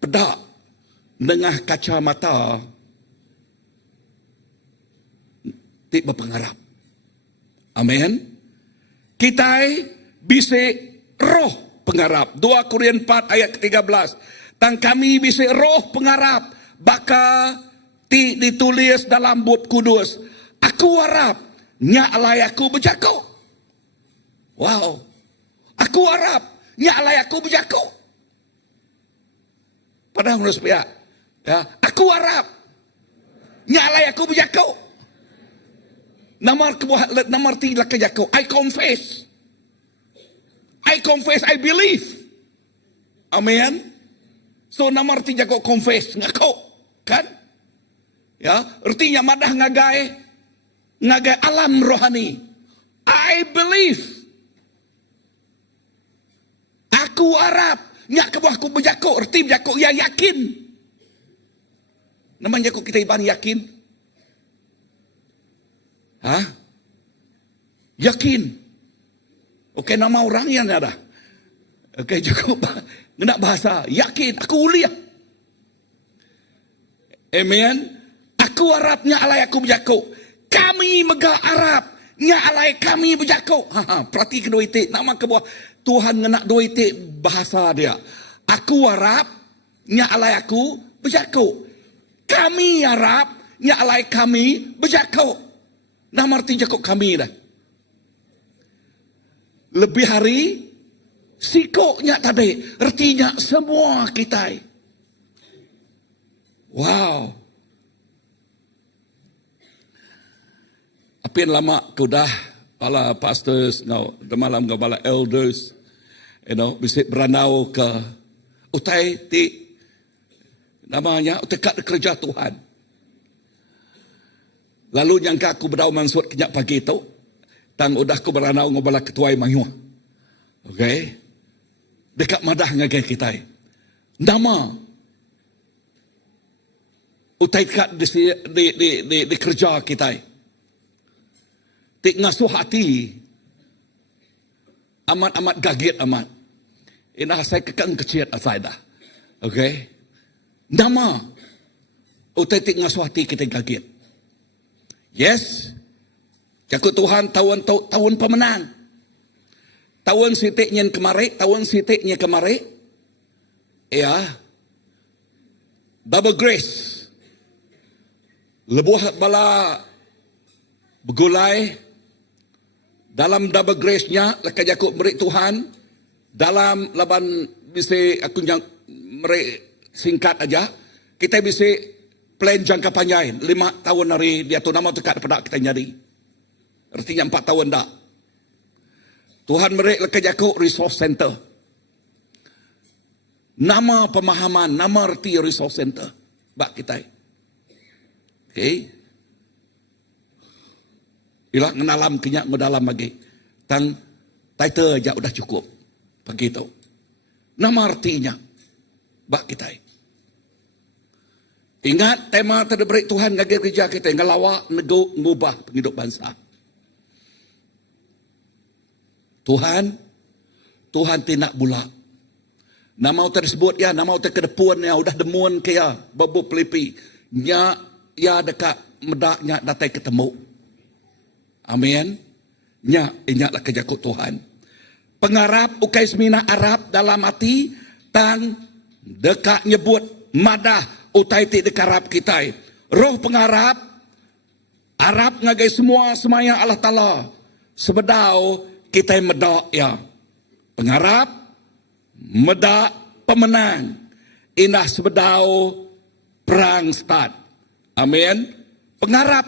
Bedak dengan kacamata tidak berpengarap. Amin. Kita bisa roh pengarap. 2 Korintus 4 ayat ke-13. Tang kami bisa roh pengarap. Baka ditulis dalam bab kudus. Aku harap nyalai aku berjaku. Wow. Aku harap nyalai aku berjaku. Padahal menurut pihak. Ya, aku harap nyalai aku berjaku. Nomor 3 kejaku. I confess, I believe. Amen. So nomor 3 kau confess. Ngaku. Kan? Ya, artinya madah ngagai alam rohani. I believe. Aku harap nyak kebuahku berjaku. Erti berjaku ya yakin. Namanya jaku kita iban yakin. Hah? Yakin. Oke, nama orang yang ada. Oke, cukup. Ngenak bahasa. Yakin. Aku uliah. Amen. Aku harapnya alai aku berjaku. Kami megah Arab. Nya alai kami berjaku. Perhati kedua itik. Nama kebuah. Tuhan ngenak dua itik bahasa dia. Aku harap. Nya alai aku berjaku. Kami harap. Nya alai kami berjaku. Nama arti jakuk kami dah. Lebih hari. Sikoknya tadi. Artinya semua kita. Wow. Apin lama kudah pala pastors ngau malam ngau pala elders bisa beranau ke utai ti namanya utai kat kerja Tuhan. Lalu nyangka aku berdau mansut kenyak pagi tu tang udah aku beranau ngau pala ketuai mangyua. Okay? Dekat madah ngagai kita. Nama utai kat di kerja kita. Tik ngasuh hati. Amat gaget amat. Inah saya kekang kecil asai dah. Okay. Nama. Utai tik ngasuh hati kita gaget. Yes. Jakut Tuhan tahun pemenang. tahun sitiknya kemarin, ya, double grace, lebuh bala bergulai, dalam double grace-nya, lekas jakut beri Tuhan, dalam laban bisa aku yang singkat aja, kita bisa plan jangka panjang 5 tahun hari dia tu nama dekat pada kita nyari. Artinya 4 tahun dah. Tuhan mereka lekas jakut resource center. Nama pemahaman, nama arti resource center bak kita. Okay. Bila ngenalam kenyak ngedalam lagi. Tang title aja udah cukup. Begitu. Nama artinya bak kita. Ingat tema terdebrik Tuhan ngajar kerja kita ngelawak nego ngubah penghidup bangsa. Tuhan tidak bulak. Nama tersebut ya, nama terkedepuan ya udah demuan kaya babu pelipi. Nya ya dekat medaknya datai ketemu. Amin. Nya inyaklah kejakut Tuhan. Pengarap ukai semina Arab dalam hati tang dekat nyebut madah utai ti dekarap kita. Roh pengarap Arab ngagai semua semayang Allah Ta'ala. Sebedau kita medak ya. Pengarap medak pemenang. Indah sebedau perang start. Amin. Pengarap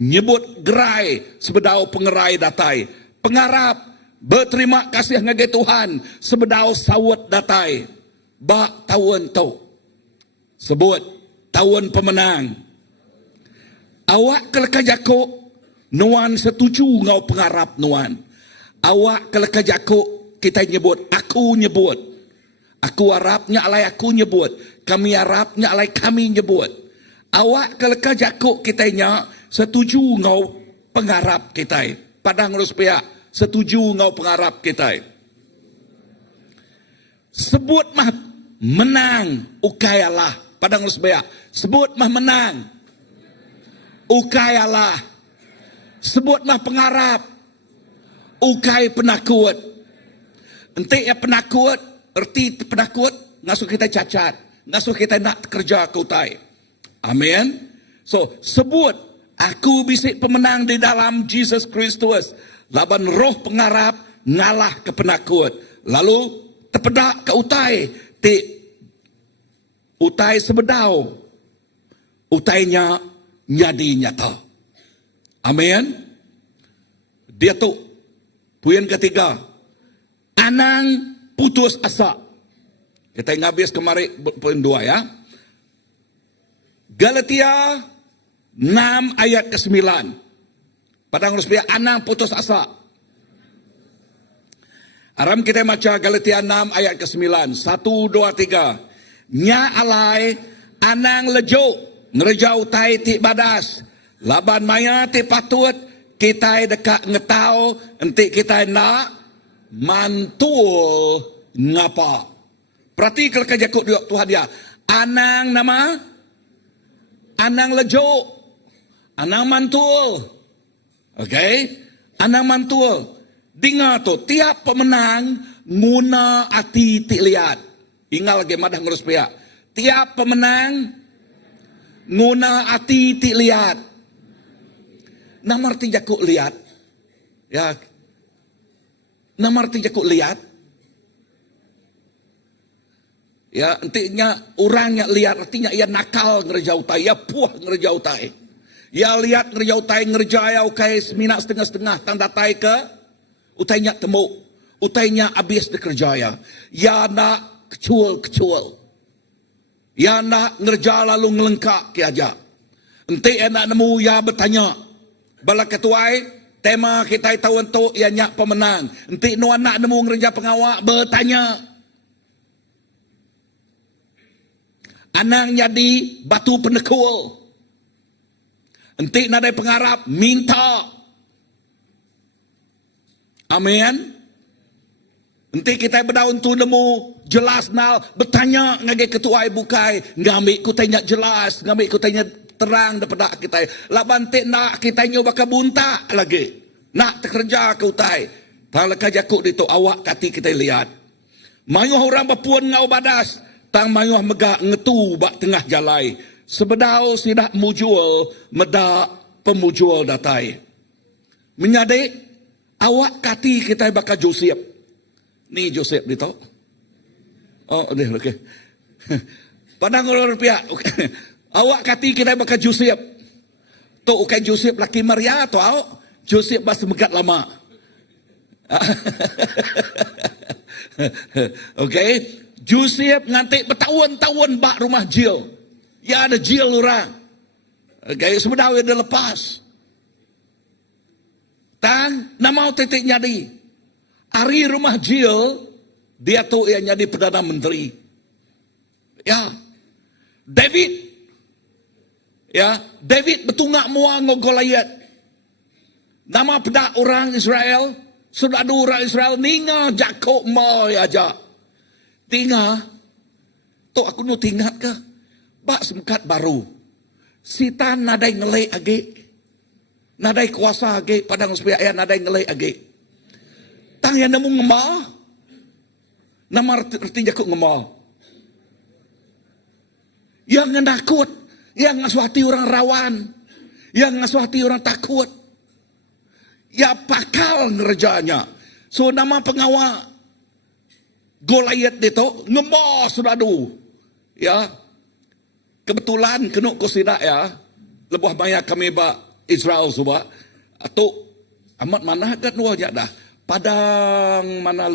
nyebut gerai sebedau pengerai datai. Pengarap berterima kasih ngagai Tuhan sebedau sawat datai. Bak tahun tu. Sebut tahun pemenang. Awak keleka jakuk nuan setuju ngau pengarap nuan. Awak keleka jakuk kita nyebut, aku nyebut. Aku Arabnya alai aku nyebut. Kami Arabnya alai kami nyebut. Awak keleka jakuk kita nya setuju ngau pengarap kita. Padang ruspia setuju ngau pengarap kita. Sebut mah menang ukayalah. Padang rusbaya. Sebut mah menang. Ukai Allah. Sebut mah pengarap. Ukai penakut. Enti ya penakut. Erti penakut. Ngasuh kita cacat. Ngasuh kita nak kerja kutai. Amin. So sebut. Aku bisik pemenang di dalam Jesus Kristus. Laban roh pengarap. Ngalah ke penakut. Lalu terpedak ke utai. Utai sebedau. Utainya jadi nyata. Amin. Dia tu. Poin ketiga. Anang putus asa. Kita ngabis kemarin poin 2 ya. Galatia 6 ayat ke-9. Padang ruspia anang putus asa. Aram kita baca Galatia 6 ayat ke-9. 1, 2, 3. Nya alai anang lejo ngerejau tai ti badas laban maya ti patut kita dekat ngetau enti kita nak mantul ngapa. Berarti kalau kajakut dia Tuhan dia anang nama anang lejo anang mantul. Okay? Anang mantul. Dengar tu tiap pemenang nguna ati ti lihat. Ingat lagi madah ngurus pihak. Tiap pemenang nguna ati ti lihat. Nama arti jakuk lihat. Ya. Nama arti jakuk lihat. Ya, intinya orangnya lihat artinya ia nakal ngerjau tai, ia puah ngerjau tai. Ya lihat ngerjau tai ngerjaya ukai semina setengah-setengah tanda tai ke utainya temu. Utainya habis dikerjaya. Ya nak kecul. Ya nak ngerja lalu ngelengkak ke aja. Enti enak nemu ya bertanya. Bala ketuai tema kita tahu tu ya nyak pemenang. Enti no anak nemu ngerja pengawak bertanya. Anang jadi batu penekul. Enti nadai pengarap minta. Amin. Nanti kita berdaun tu nemu jelas nal bertanya ngagai ketua bukai ngambil ku tanya jelas ngambil ku tanya terang daripada kita laban te nak kita nyoba ke bunta lagi nak terkerja ke utai Tala kajakuk dito awak kati kita lihat. Mayuh orang berpuan ngau badas. Tang mayuh megak ngetu bak tengah jalai. Sebedau sidak mujul medak pemujul datai. Menyadik awak kati kita bakal Joseph. Ni Joseph dito. Oh, deh okey. Padang orang rupiah. Okay. Awak kati kita bakal Joseph. Tu ukai Joseph laki Maria tu awak. Joseph bas megat lama. Okay, Joseph ngantik bertahun-tahun bak rumah jil. Ya ada jil orang. Okay, sebenarnya dia lepas. Tang nama titik nyadi. Hari rumah jil dia tu yang jadi Perdana Menteri. Ya. David. Ya, David betungak mua ngogoliat. Nama pedak orang Israel. Sudah ada orang Israel ninga Jakob mai aja. Tinga. Tok aku nu tingat ke? Bak semkat baru. Sitan nadai ngelai age. Nadai kuasa age padang sepiak nadai ngelai age. Tang yang nemu ngemah. Nama arti Jakob ngemah. Yang ngendakut, yang ngasuhati orang rawan, yang ngasuhati orang takut. Ya pakal ngerjanya. So nama pengawal Goliat itu ngemah sudadu. Ya. Kebetulan kena kosidak ya. Lebuh banyak kami ba Israel suba. Atau amat mana kat nuanya dah. Padang mana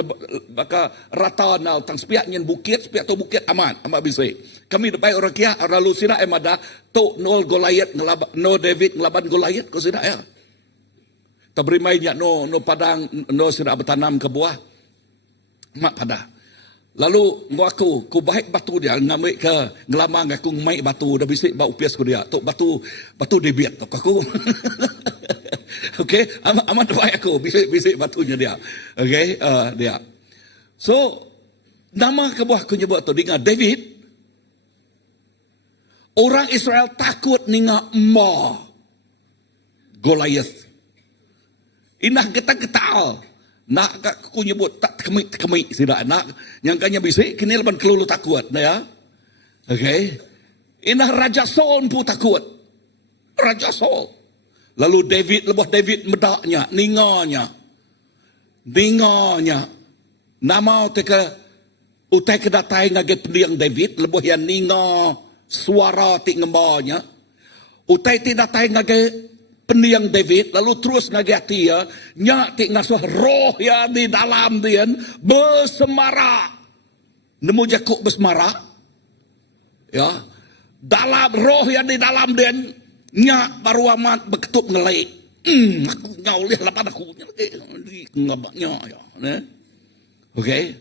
baka rata nal tang sepiak nyen bukit sepiak tu bukit amat bisa. Kami depai orang kia lalu sida emada tu nol Goliat ngelaba no David ngelaban Goliat ko sida ya. Tabri mainnya no padang no sida bertanam ke buah. Mak pada. Lalu aku baik batu dia ngambil ke ngelamang aku ngambil batu dah bisik bau pias ku dia. Tok batu debit tok aku. Okey, amat baik aku bisik batunya dia. Okey, dia. So nama ke buah aku nyebut tu dengan David. Orang Israel takut ninga Goliath. Inah getal-getal. Nak aku nyebut tak kemik sida nak nyangkanya bisik kini leban kelulu takut ya. Okey. Inah Raja Saul pun takut. Raja Saul. Lalu David medaknya, ninganya. Nama utai kedatai ngaget pendiang David lebuh yang ninga suara tik ngembanya. Utai tidak datai ngaget pendiang David, lalu terus ngagati ya, nyak tik ngasuh roh ya di dalam dia, bersemara. Nemu Jakob bersemara. Ya. Dalam roh yang di dalam dia, nyak baru amat berketup ngelai. Aku nyau lihat lapan aku. Ngabaknya ya. Okey.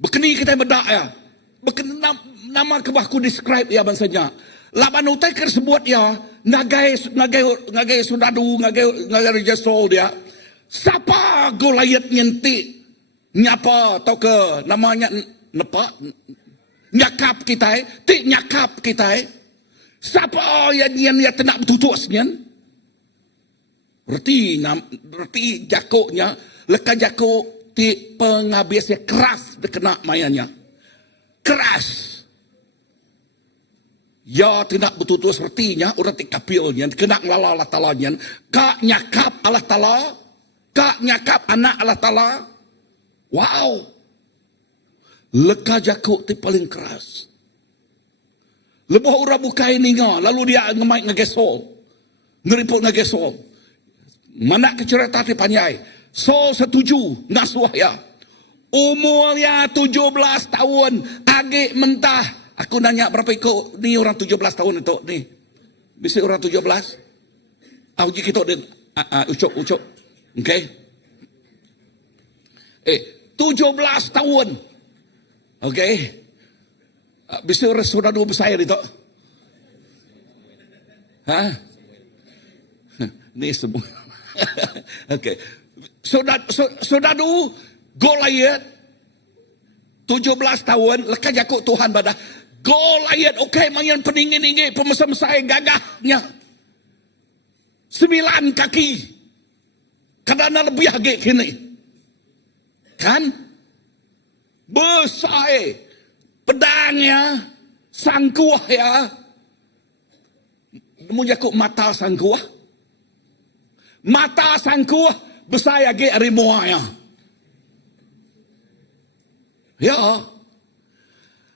Bekeni kita bedak ya. Bekeni nama kebahku describe ya bangsanya. Laban utai tersebut ya, ngagai sudadu, ngagai Raja Saul dia. Siapa Goliat nyentik? Nyapa atau ke namanya nepak? Nyakap kita, tik nyakap kita. Siapa yang tidak betutusnya? Berarti jakoknya, lekat jakok ti penghabisnya keras kena mayanya. Keras. Ya tidak betul-betul sepertinya orang tik kapilnya kena ngelala Allah Ta'ala-nya. Kak nyakap Allah Ta'ala. Kak nyakap anak Allah Ta'ala. Wow. Leka jakuk ti paling keras. Lebuh orang bukai ninga. Lalu dia ngemai ngegesol. Ngeriput ngegesol. Mana kecerita ti panyai. Sol setuju ngasuh ya. Umurnya 17 tahun. Agik mentah. Aku nanya berapa ikut ni orang 17 tahun itu ni. Bisa orang 17? Uji kita din ucok. Okey. 17 tahun. Okey. Bisa orang saudara besar itu. Ha? Ni semua. Okey. Saudara Goliat 17 tahun lekas jakuk Tuhan badah. Goliat okey mayan peningin-ingin pemesan saya gagahnya. 9 kaki. Kadang lebih agak kini. Kan? Besar pedangnya, sangkuah ya. Nemu jakuk mata sangkuah. Mata sangkuah besar agak harimau ya. Ya.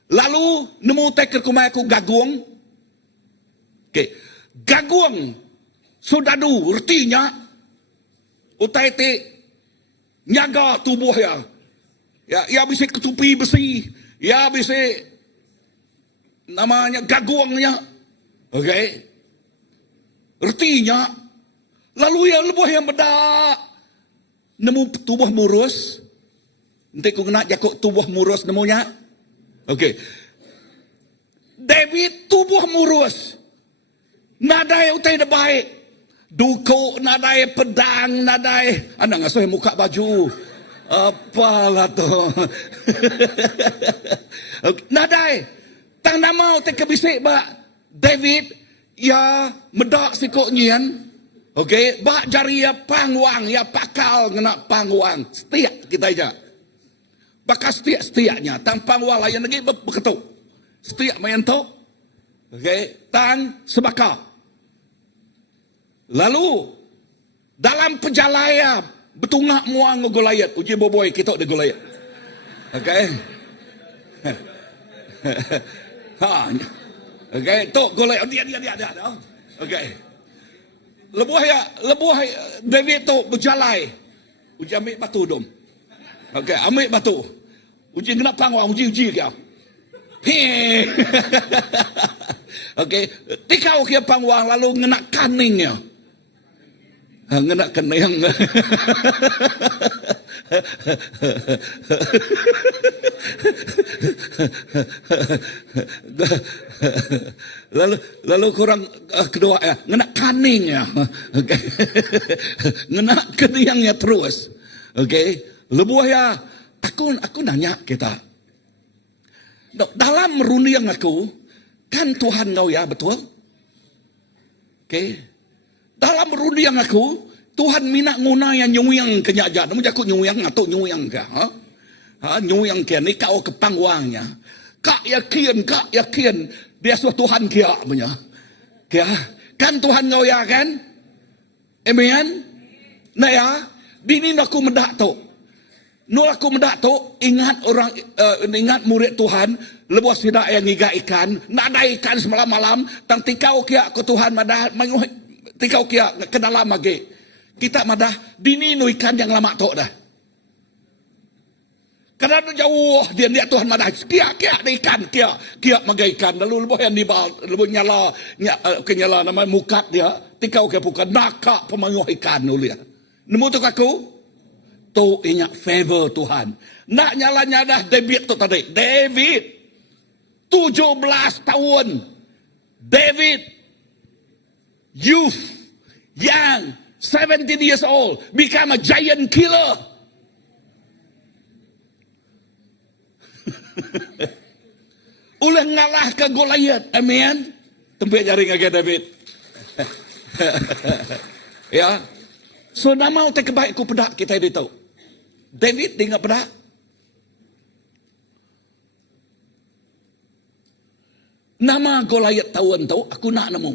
Lalu nemu teker kumai aku gagung. Okay. Gagung sudadu artinya utai te nyaga tubuh ya. Ya bisa ketupi besi. Ya bisa namanya gagungnya. Okay. Artinya lalu ya lebuh yang beda nemu tubuh murus. Nanti ku kena jakuk tubuh murus nemunya. Okey. David tubuh murus. Nadai utai dah baik. Duko nadai pedang nadai. Anak ngasuh muka baju. Apalah tu. Nadai. Tang nama utai kebisik ba David ya medak sikok nyian. Okey, ba jari ya pangwang ya pakal ngena pangwang. Setiap kita aja. Bakal setiap-setiapnya. Tanpa walayan lagi berketuk. Setiap mayan tu. Okay. Tan sebakar. Lalu. Dalam perjalanan. Betungak muang Goliat. Uji boboy kita di Goliat. Okay. Okay. Tu Goliat. Dia. Okay. Lebuh David tu berjalai. Uji ambil batu dom. Okay, ambil batu. Uji kena pangwang, uji kau. Okay, tikau kia pangwang lalu ngena kaningnya. Ngena kening. lalu kurang kedua ya, ngena kaningnya. Okay. Ngena keningnya terus. Okay. Lebuh ya, aku nanya kita. Dalam runding aku, kan Tuhan kau ya, betul? Okay. Dalam runding aku, Tuhan minat nguna yang nyuyang kenyaja. Namun aku nyuyang atau nyuyang ke? Nyuyang ke ni kau kepangwangnya. Kak yakin dia suatu Tuhan kia punya. Kia, kan Tuhan kau ya kan? Amen. Nah ya, bini aku mendak tu. Nur aku mendak tu ingat orang ingat murid Tuhan lebuh sidak yang ngiga ikan, nada ikan semalam malam, tang tikau kia ke Tuhan madah tikau kia ke dalam lagi. Kita madah dini nu ikan yang lama tu dah. Kerana jauh dia Tuhan madah kia ada ikan kia magai ikan lalu lebuh yang dibal lebuh nyala nama mukat dia tikau kia bukan nakak pemanguh ikan nulia. Nemu tu aku tu ingat favor Tuhan. Nak nyalanya dah David tu tadi. David 17 tahun. David youth young 17 years old become a giant killer. Ulah ngalah ke Goliat. Amen. Tempat jaring agak David. Ya. So nama utai kebaik ku pedak kita dia tahu. David dia pedak. Nama Goliat tahun tahu aku nak nemu.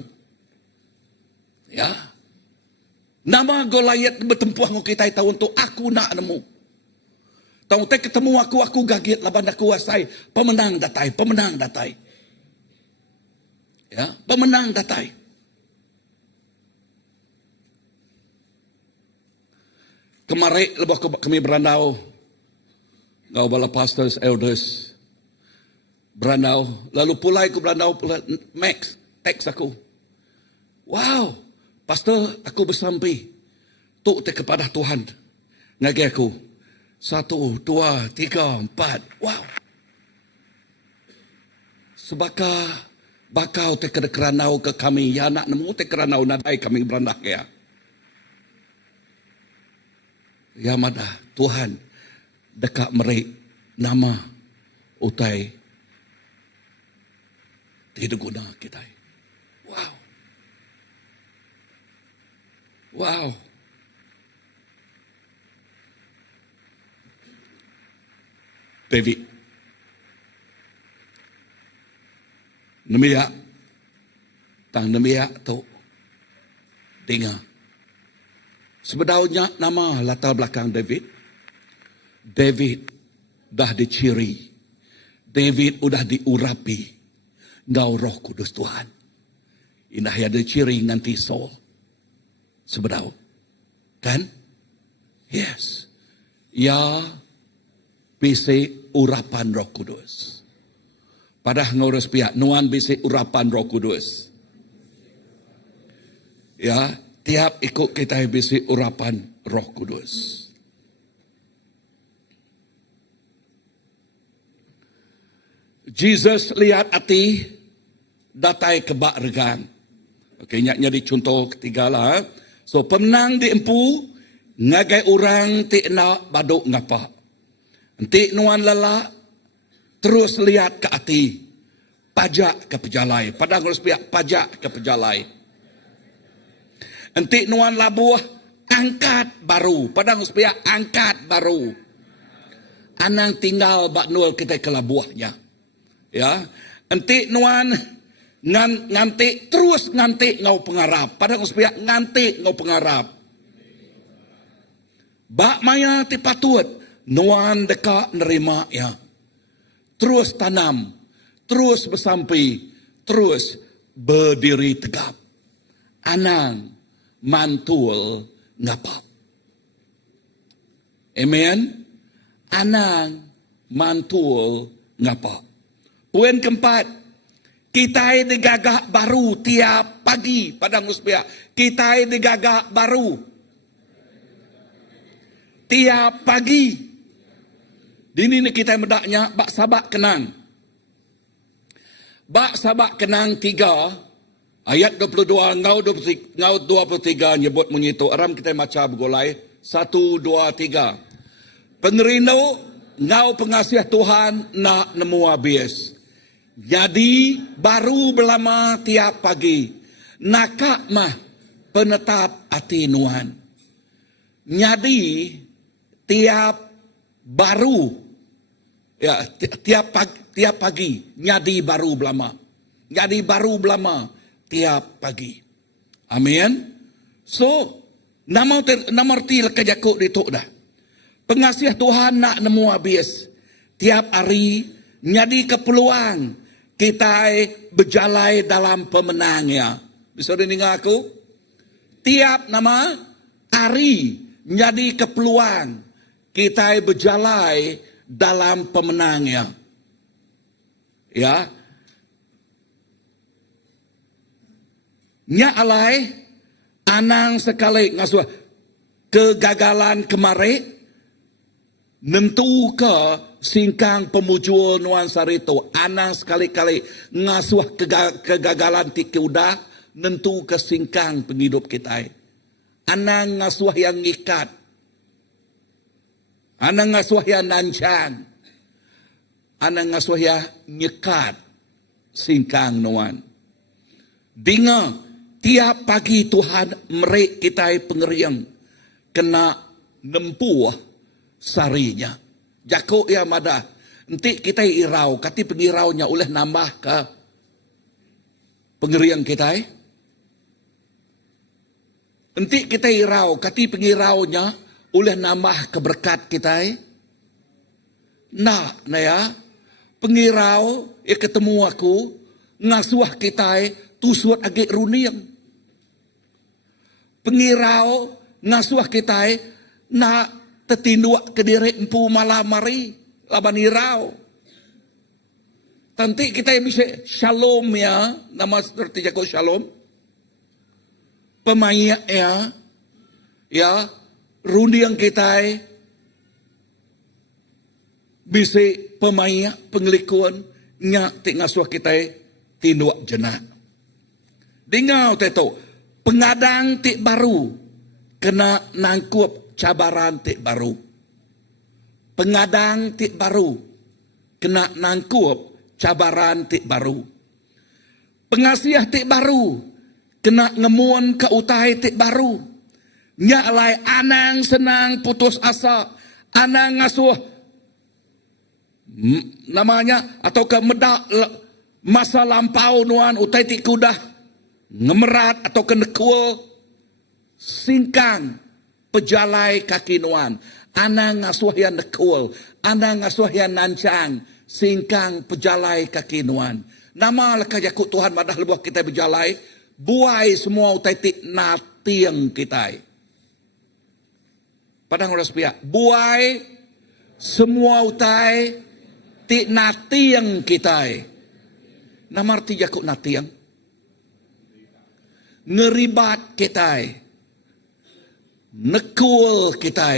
Ya. Nama Goliat bertempuh dengan kita tahun tu aku nak nemu. Tahu tak ketemu aku gaget laban aku kuasai pemenang datai. Ya, pemenang datai. Kemarin lepas kami berandau, kau bala pastors, elders, berandau. Lalu pulai aku berandau, Max, teks aku. Wow, pastor aku bersampai. Tuk te kepada Tuhan. Ngagi aku. 1, 2, 3, 4. Wow. Bakau te keranau ke kami. Ya nak nemu te keranau nadai kami berandak ya. Ya madah Tuhan dekat merik nama utai tidak guna kita. Wow. David. Nemiak. Tang nemiak tu. Dengar. Sebenarnya nama latar belakang David. David dah diciri. David udah diurapi. Ngau Roh Kudus Tuhan. Indah ya diciri nganti Saul. Sebenarnya. Kan? Yes. Ya bisa urapan Roh Kudus. Padah ngurus pihak nuan bisa urapan Roh Kudus. Ya, tiap ikut kita bisa urapan Roh Kudus. Jesus lihat hati datai kebak regan. Okey, nyaknya di contoh ketiga lah. So, pemenang diempu, ngagai orang ti nak baduk ngapa. Nanti nuan lala, terus lihat ke hati. Pajak ke pejalai. Padahal harus pihak pajak ke pejalai. Nanti nuan labuah, angkat baru. Padahal harus pihak angkat baru. Anang tinggal bak nul kita ke labuahnya. Ya, nanti nuan nganti terus nganti ngau pengarap. Padahal harus pihak nganti ngau pengarap. Bak maya ti patut nuan dekat nerima ya. Terus tanam, terus bersampai, terus berdiri tegap. Anang mantul ngapa. Amen. Anang mantul ngapa. Poin keempat, kita digagak baru tiap pagi pada muspia. Kita digagak baru tiap pagi. Dini ni kita mendaknya bak sabak kenang. Bak sabak kenang 3 ayat 22 ngau 23 nyebut menyitu. Aram kita maca bergolai 1, 2, 3. Pengerino ngau pengasiah Tuhan nak nemu habis. Jadi baru belama tiap pagi. Nakak mah penetap hati nuan. Jadi tiap baru ya tiap pagi nyadi baru belama. Jadi baru belama tiap pagi. Amin. So, nama arti lekajakuk dituk dah. Pengasiah Tuhan nak nemu habis. Tiap hari, nyadi keperluan. Kita berjalai dalam pemenangnya. Bisa dengar aku? Tiap nama hari, nyadi keperluan. Kita berjalai dalam pemenangnya. Ya. Nya alai anang sekali ngasuh kegagalan kemarin nentu ke singkang pemujul nuan sarito anang sekali-kali ngasuh kegagalan tiki udah nentu ke singkang penghidup kita. Anang ngasuh yang ngikat. Anang ngasuh yang nancang. Anang ngasuh yang nyekat singkang nuan. Dengar tiap pagi Tuhan merik kita pengeriang kena nempuh sarinya. Jakuk ya mada. Nanti kita irau, kati pengiraunya oleh nambah ke pengeriang kita. Nanti kita irau, kati pengiraunya oleh nambah keberkat kita. Nah ya, pengirau ya ketemu aku ngasuh kita tusuat agak runiang. Pengirau ngasuh kita nak tertinduk ke diri empu malam mari laban irau. Nanti kita bisa shalom ya, nama seperti jago shalom. Pemayak ya, runiang kita bisa pemayak pengelikuan nyak tik ngasuh kita tinduk jenak. Dengar teto, pengadang tik baru kena nangkup cabaran tik baru. Pengadang tik baru kena nangkup cabaran tik baru. Pengasiah tik baru kena ngemuan ke utai tik baru. Nyak lai anang senang putus asa, anang ngasuh namanya atau ke medak masa lampau nuan utai ti kudah ngemerat atau ke nekul singkang pejalai kaki nuan ana ngasuh yang nekul ana ngasuh yang nancang singkang pejalai kaki nuan nama leka jakut Tuhan madah lebuh kita berjalai buai semua utai ti natiang kita padang uras pihak buai semua utai ti natiang kita nama arti jakut natiang ngeribat kita nekul kita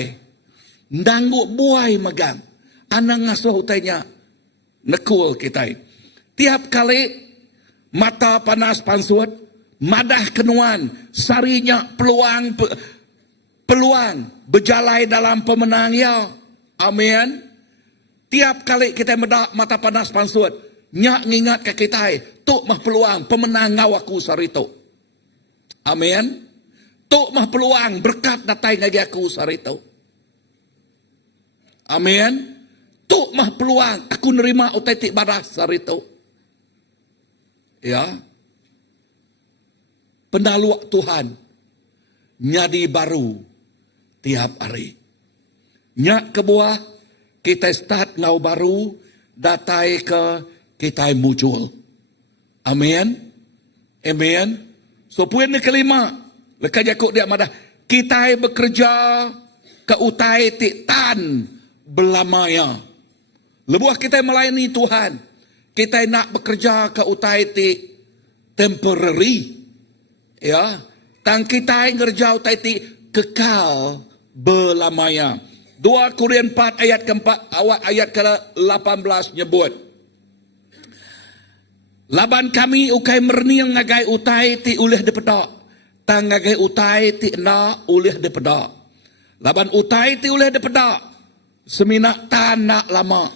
ndangguk buai megang anang ngasuh utainya nekul kita tiap kali mata panas pansuat madah kenuan sarinya peluang berjalai dalam pemenang ya amin tiap kali kita medak mata panas pansuat nyak ngingat ke kita tuk mah peluang pemenang ngawaku sarito amin tuk mah peluang berkat datai ngagi aku sarito amin tuk mah peluang aku nerima utai tik badas sarito ya pendaluak Tuhan nyadi baru tiap hari nyak kebuah kita start ngau baru datai ke kita muncul amin amin so puan ni kelima leka jakuk dia madah kita bekerja ke utai tik tan belamaya lebuah kita melayani Tuhan kita nak bekerja ke utai tik temporary ya tang kita ngerja utai tik kekal belamaya 2 Korintus 4 ayat keempat awal ayat ke-18 nyebut laban kami ukai merniang ngagai utai ti ulih depedak tang ngagai utai ti na ulih depedak laban utai ti ulih depedak semina tan nak lama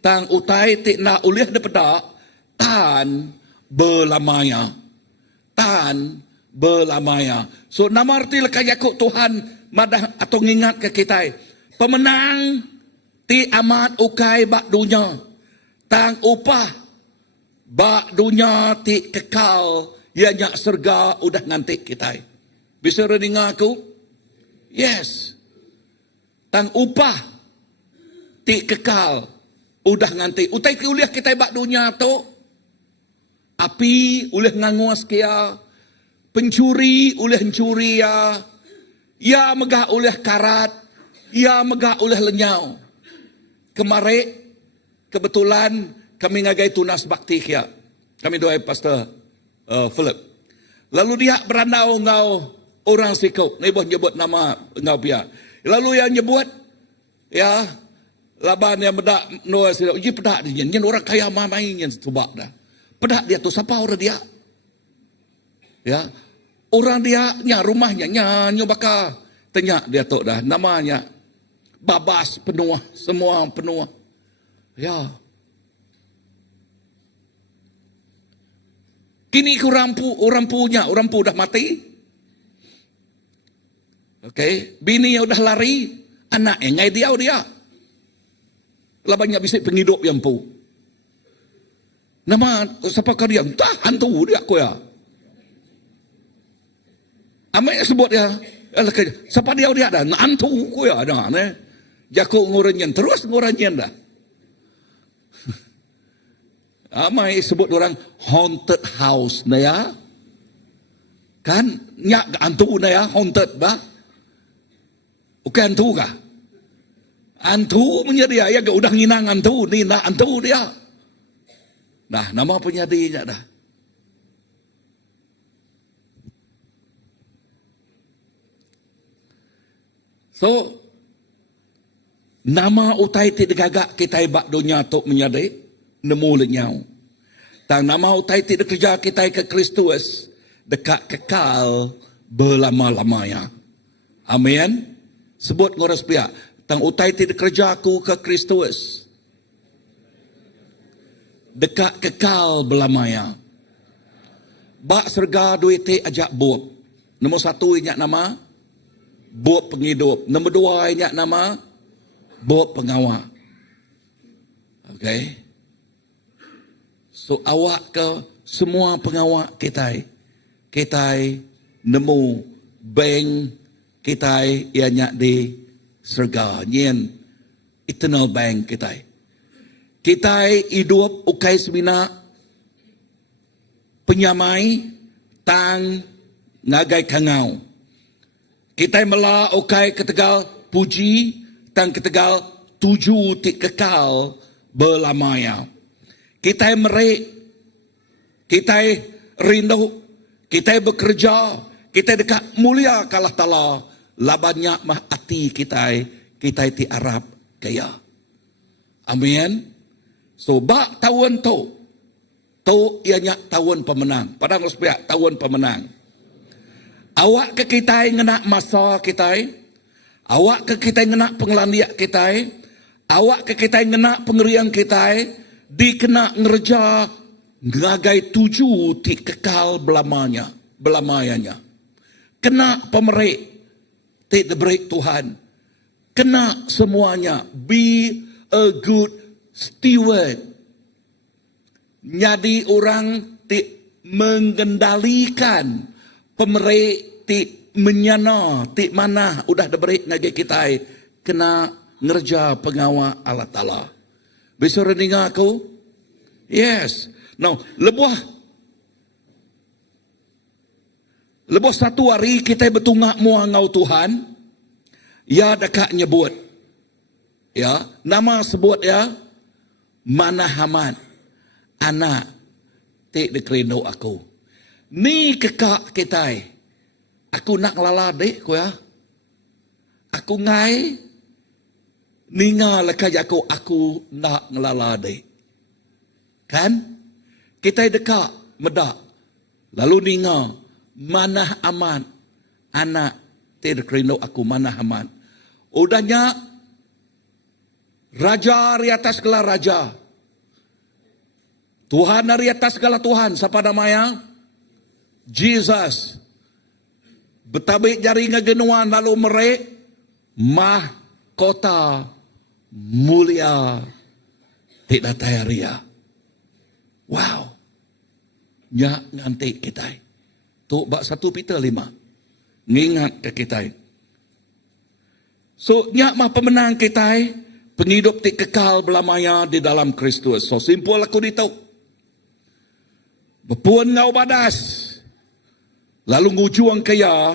tang utai ti na ulih depedak tan belamaya so nama arti leka jakuk Tuhan madah atau ngingat ke kita pemenang ti amat ukai bak dunia tang upah bak dunia ti kekal ya nyak serga udah ngantik kita bisa dengar aku yes tang upah ti kekal udah ngantik utai kuliah kita bak dunia tu api uleh nganguas kia pencuri uleh mencuri ya megah uleh karat ya megah uleh lenyau kemarin kebetulan kami ngagai tunas bakti kia kami doai pastor Philip lalu dia berandau ngau orang sikau ni boh nyebut nama ngau pia lalu yang nyebut ya laban yang bedak noa sila uji pedak dia nyen orang kaya mamai nyen subak dah pedak dia tu siapa orang dia ya orang dia nya rumahnya nya nyobaka tanya dia tu dah namanya babas penuh semua penuh ya kini orang pu dah mati okey bini yang dah lari anak ngai dia labannya bisa penghidup yang pu nama siapa dia entah hantu dia ko ya amai sebut ya siapa dia dah hantu ko ya dah ne jaku ngoranyen terus ngoranyen dah amai sebut orang haunted house na ya kan nyak hantu na ya haunted ba bukan hantu kah hantu punya dia ya udah nginang hantu ni nak hantu dia nah nama penyadinya dah so nama utai ti degagak kita bak dunia tok menyadi nemu lenyau tang nama utai ti kerja kita ke Kristus dekat kekal berlama-lamanya amin sebut ngoras pihak tang utai ti kerja aku ke Kristus dekat kekal belamaya bak serga duit ti ajak buat nombor 1 inyak nama buat penghidup nombor 2 inyak nama buat pengawal Okay. So awak ke semua pengawak kita nemu bank kita ianya di surga, nyen eternal bank kita. Kita hidup ukai semina penyamai tang ngagai kangau. Kita mela ukai ketegal puji tang ketegal tuju ti kekal belamaya. Kita merek, kita rindu, kita bekerja, kita dekat mulia kalah tala, labannya mah hati kita ti Arab kaya. Amin. So bak tahun tu ianya tahun pemenang. Padang rupiah tahun pemenang. Awak ke kita ngena masa kita, awak ke kita ngena penglandiak kita, awak ke kita ngena pengerian kita, dikena ngerja ngagai tuju ti kekal belamayanya. Kena pemerek ti diberi Tuhan. Kena semuanya. Be a good steward. Jadi orang ti mengendalikan pemerek ti menyana ti mana udah diberi nage kita kena ngerja pengawa Allah Ta'ala. Bisa reningah aku? Yes. Now, lebuh satu hari kita betungak muangau Tuhan. Ya dekat nyebut. Ya, nama sebut ya Manahaman. Anak tik dekrino aku. Ni kekak kita. Aku nak lala dek ko ya. Aku ngai ninga lekaj aku nak ngelala dek. Kan? Kita dekat medak. Lalu ninga manah aman. Anak tik dekrino aku manah aman. Udahnya raja di atas segala raja. Tuhan dari atas segala Tuhan. Siapa namanya? Jesus. Betabik jari ngegenuan lalu merek. Mahkota mulia. Tidak tayaria. Wow. Nyak ngantik kita. Tu bak 1 Peter 5. Ngingat ke kita. So nyak mah pemenang kita. Penghidup ti kekal belamaya di dalam Kristus. So simpul aku ditau. Bepuan ngau badas. Lalu ngujuang kaya.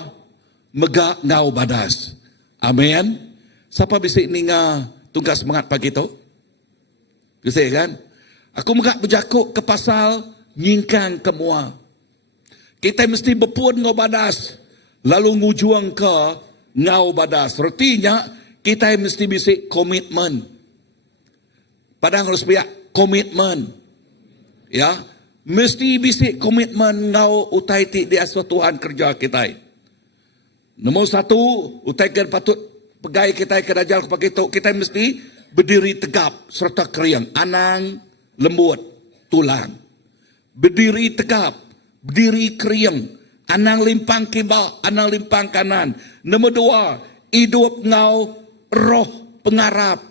Megak ngau badas. Amin. Siapa bisa ninga tungkas semangat pagi tu? Bisa kan? Aku megak berjakuk ke pasal nyingkang kemua. Kita mesti bepuan ngau badas. Lalu ngujuang ke ngau badas. Artinya kita mesti bisa komitmen. Padang harus biak komitmen. Ya. Mesti bisa komitmen ngau utai ti di asal Tuhan kerja kita. Nombor 1, utai kan patut pegai kita kerajaan kepada kita mesti berdiri tegap serta keriang. Anang lembut tulang. Berdiri tegap, berdiri keriang. Anang limpang kibah, anang limpang kanan. Nombor 2, hidup ngau roh pengarap.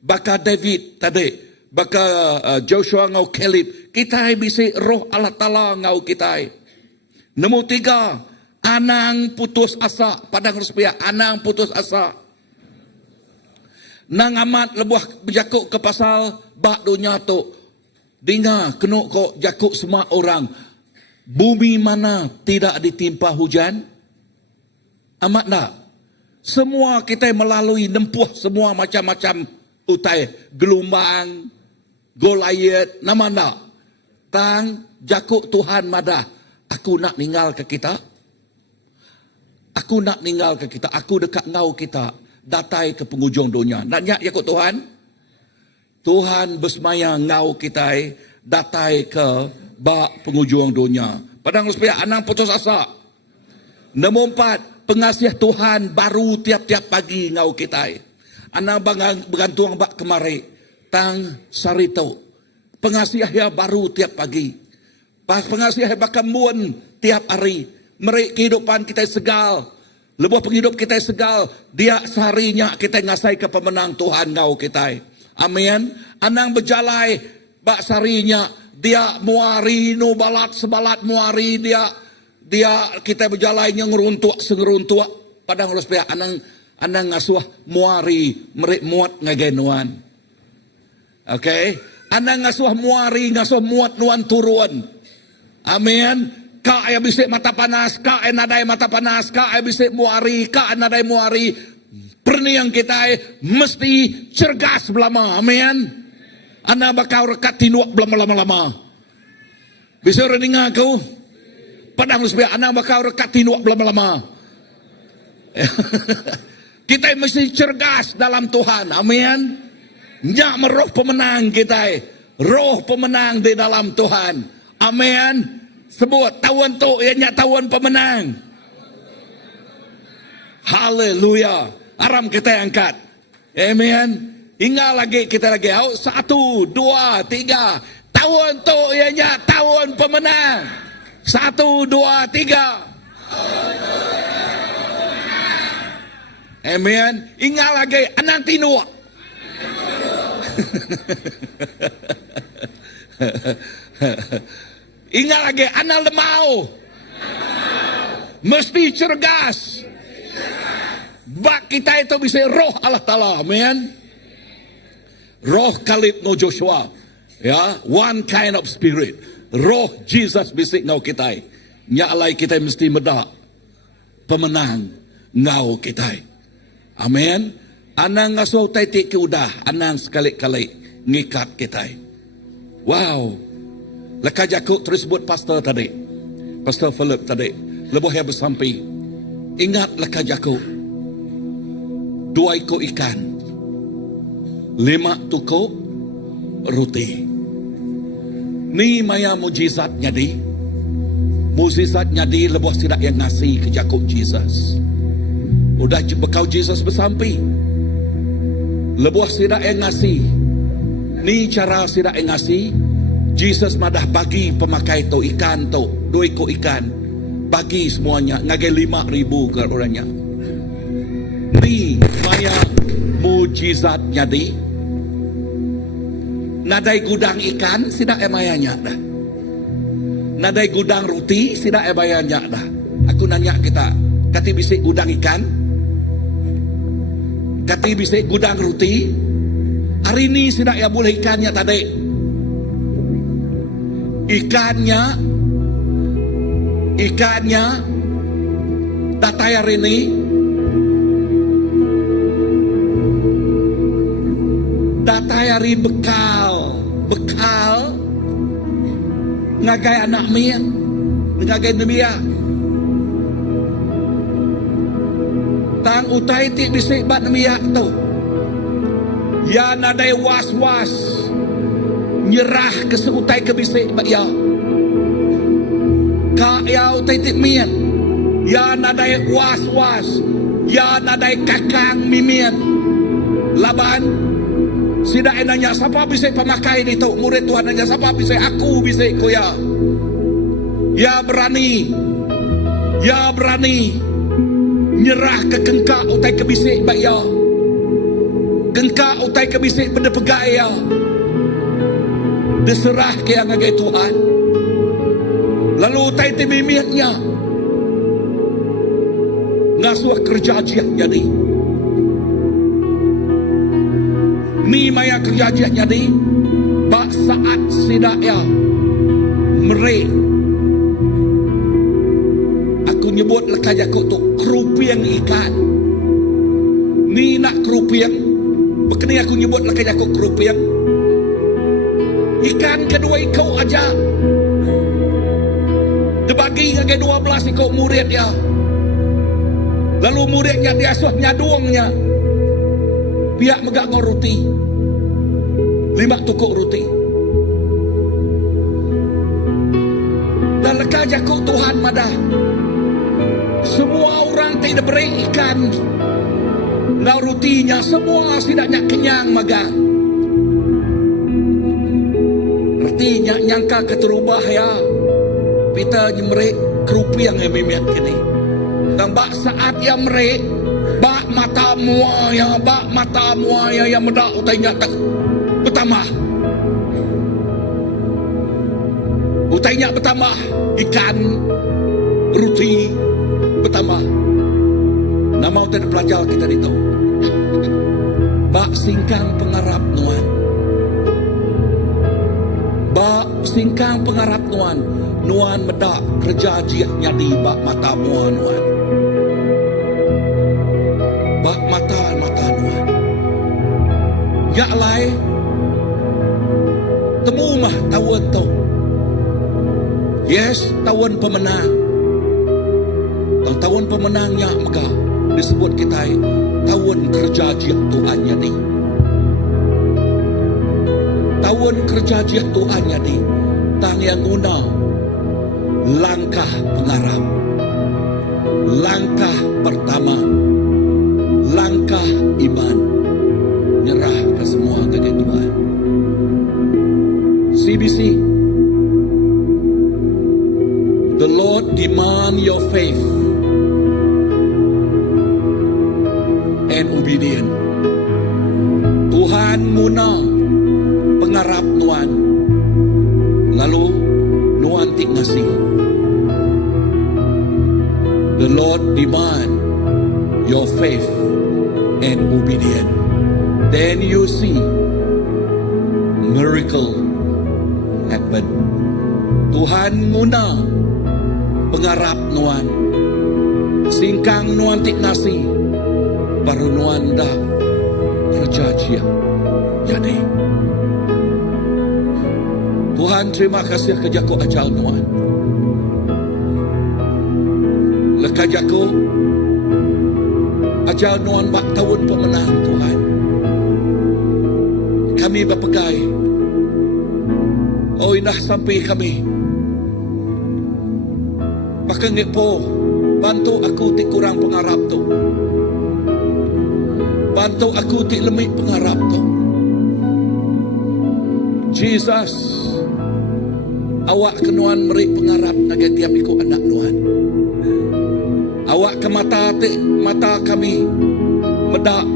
Baka David tadi, baka Joshua ngau Caleb. Kita bisa roh Allah Ta'ala ngau kita. Nombor 3, anang putus asa. Padang rupiah, anang putus asa. Nang amat lebuh berjakuk ke pasal bak dunia tu. Dengar kena kok jakuk semua orang. Bumi mana tidak ditimpa hujan? Amat tak? Semua kita melalui nempuh semua macam-macam utai. Gelombang, Goliat, nama tak? Tang jakuk Tuhan madah. Aku nak tinggal ke kita. Aku nak tinggal ke kita. Aku dekat ngau kita. Datai ke penghujung dunia. Nak nyak yakut Tuhan? Tuhan bersemaya ngau kita. Datai ke bak penghujung dunia. Padang rupiah anang putus asa. Nombor 4. Pengasiah Tuhan baru tiap-tiap pagi ngau kita. Anang bergantung bak kemari. Tang sarito. Pengasiah ya baru tiap pagi. Pengasiah bakal muan tiap hari. Mereka kehidupan kita segal. Lebuh penghidup kita segal. Dia seharinya kita ngasai ke pemenang Tuhan ngau kita. Amin. Anang berjalai bak sarinya dia muari no balat sebalat muari dia kita berjalainya ngeruntuk sengeruntuk padang harus pihak anang ngasuh muari merik muat ngagenuan. Okay? Anang ngasuh muari ngasuh muat nuan turun. Amin. Ka ay bisik mata panas, ka ay naday mata panas, ka ay bisik muari, ka ay naday muari. Perniang kita mesti cergas belama. Amin. Ana bakal rekat tinuak belama lama-lama. Bisa rening aku. Padang musbih ana bakal rekat tinuak belama lama. Kita mesti cergas dalam Tuhan. Amin. Nyak meroh pemenang kita. Roh pemenang di dalam Tuhan. Amin. Sebut tahun tu ianya tahun pemenang. Haleluya. Aram kita angkat. Amen. Ingat lagi kita lagi. 1, 2, 3. Tahun tu ianya tahun pemenang. 1, 2, 3. Amen. Ingat lagi anang tinua. Ingat lagi anak lemau. Mesti cergas. Bak kita itu bisa roh Allah Ta'ala. Amen. Roh Kalib no Joshua. Ya, one kind of spirit. Roh Jesus bisa ngau kita. Nyalai kita mesti medak. Pemenang ngau kita. Amen. Anang ngasuh taitik ke udah. Anang sekali-kali ngikat kita. Wow. Laka jakuk terus buat pastor tadi. Pastor Philip tadi. Lebuh yang bersampi. Ingat laka jakuk. 2 ekor ikan. 5 tukuk roti. Ni maya mujizat nyadi. Mujizat nyadi lebuh sidak yang ngasih ke jakuk Jesus. Udah bekau Jesus bersampi. Lebuh sidak yang ngasih. Ni cara sidak yang ngasih. Jesus madah bagi pemakai tu ikan tu 2 ekor ikan bagi semuanya ngagai 5,000 ke orangnya. Ni maya mujizat jadi nadai gudang ikan sidak emayanya dah. Nadai gudang roti sidak emayanya dah. Aku nanya kita kati bisik gudang ikan, kati bisik gudang roti. Hari ini sidak ya boleh ikannya tadi. Ikannya datai hari ini datai hari bekal ngagai anak mia ngagai nemia tang utai ti bisik bat nemia tu ya nadai was-was nyerah ke seutai ke bisik bak ya ka ya utai tik mian ya nadai was-was ya nadai kakang mimian laban sidak nanya siapa bisik pemakai ni tu murid Tuhan nanya siapa bisik aku bisik ko ya berani nyerah ke gengkak utai ke bisik bak ya gengkak utai ke bisik benda pegai ya diserah ke yang ngagai Tuhan. Lalu utai timimiatnya ngasuh kerja jiah jadi. Ni maya kerja jiah jadi. Bak saat sidak ya merek. Aku nyebut lekaj aku tu kerupiang ikan. Ni nak kerupiang. Bekini aku nyebut lekaj aku kerupiang. Ikan kedua ikau aja. Dibagi ke 12 ikau murid ya. Lalu muridnya diasuh nyaduangnya. Pihak megak ngau roti. 5 tukuk roti. Dan leka jakuk Tuhan madah. Semua orang tidak beri ikan. Ngau rotinya semua sidaknya kenyang magang. Artinya nyangka keterubah ya. Kita nyemrek kerupiang yang mimiat kini. Dan bak saat yang merek bak mata muaya yang medak utai nyatak. bertambah. Utainya bertambah. Ikan, roti bertambah. Nama utai pelajar kita itu. Bak singkang pengarap nuan. Bak singkang pengarap nuan. Nuan medak kerja jiak nyadi bak mata muan nuan. Bak mata nuan. Yak lai temu mah tawon tu. Yes, tawon pemenang. Tawon pemenangnya maka disebut kita tawon kerja jiak Tuhan nyadi. Tawon kerja jiak Tuhan nyadi. Tang yang guna langkah pengarap. Langkah pertama. Langkah iman. Nyerah ke semua kepada Tuhan. CBC. The Lord demand your faith and obedient. Tuhan guna pengarap nuan. Lalu nuan tik ngasih. The Lord demand your faith and obedient. Then you see miracle happen. Tuhan guna pengarap nuan. Singkang nuan tik nasi. Baru nuan dah kerja jiak jadi. Tuhan terima kasih kerja ko ajal nuan. Lekajak ko ajal nuan bak tahun pemenang Tuhan. Kami berpegai. Oh indah sampai kami. Bahkan po bantu aku ti kurang pengarap tu. Bantu aku ti lemik pengarap tu. Jesus, awak kenuan merik pengarap naga tiap ikut anak nuan. Awak ke mata kami medak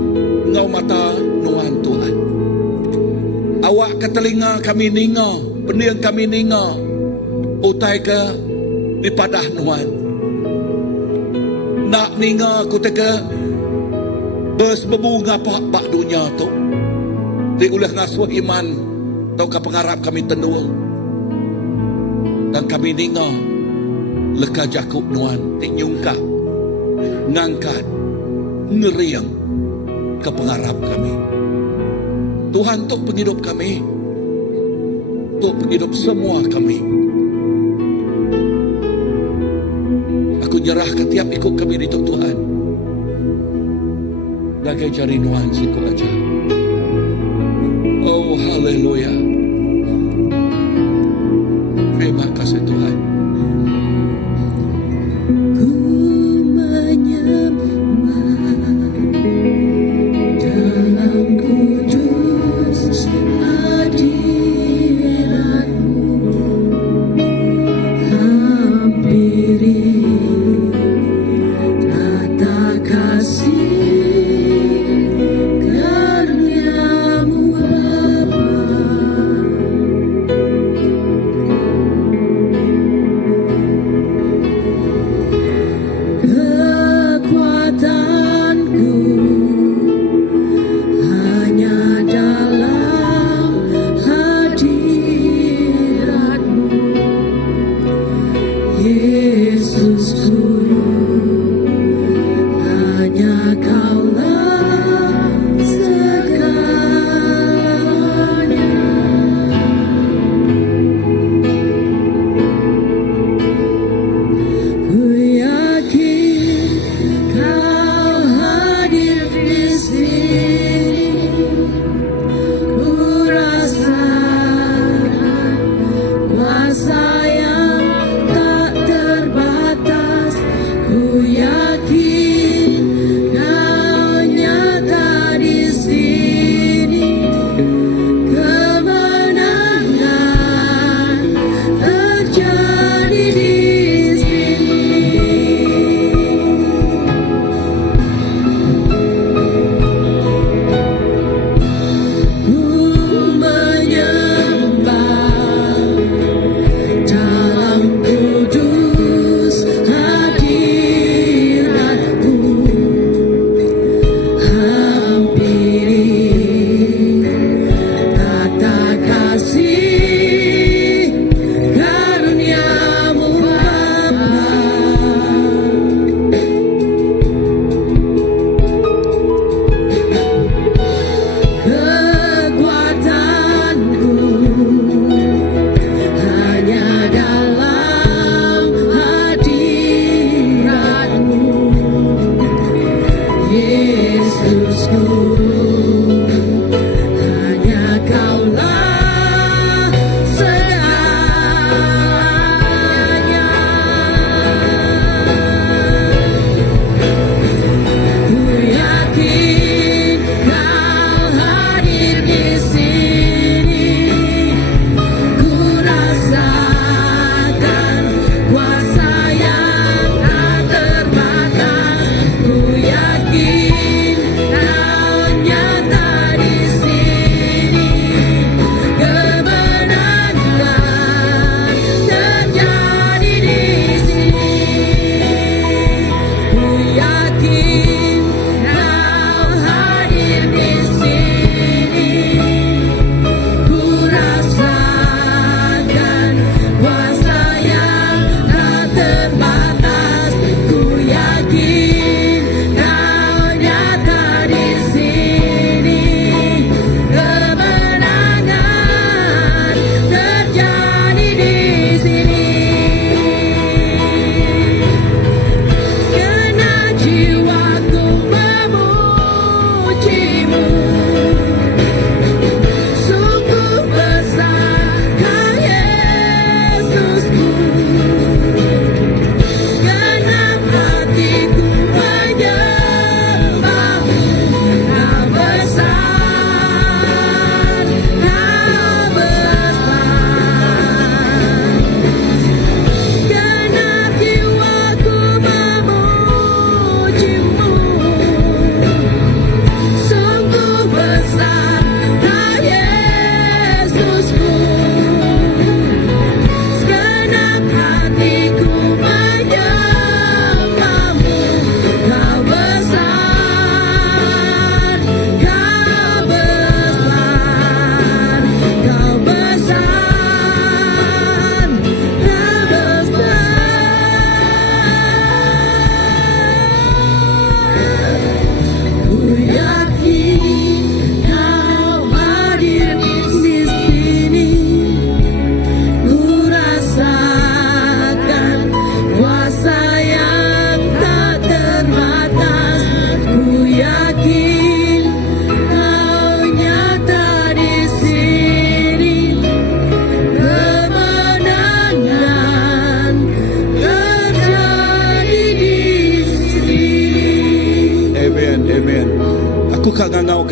ngau mata nuan Tuhan. Awak ke telinga kami ninga, pendiang kami ninga, utai ke di padah nuan. Nak ninga ku teka bers berbunga pak dunia tu. Di ulah ngasuh iman tau ka pengarap kami tenul. Dan kami ninga leka jakuk nuan ti nyungka ngangkat ngeriang ke pengarap kami. Tuhan tuk penghidup kami, tuk penghidup semua kami. Aku nyerah ketiap ikut kami di Tuhan. Bagai jari nuan siku aja. Oh haleluya. Terima kasih Tuhan. Ku menyembah dalam kudus hadirat-Mu. Hampiri tata kasih karuniamu Bapa.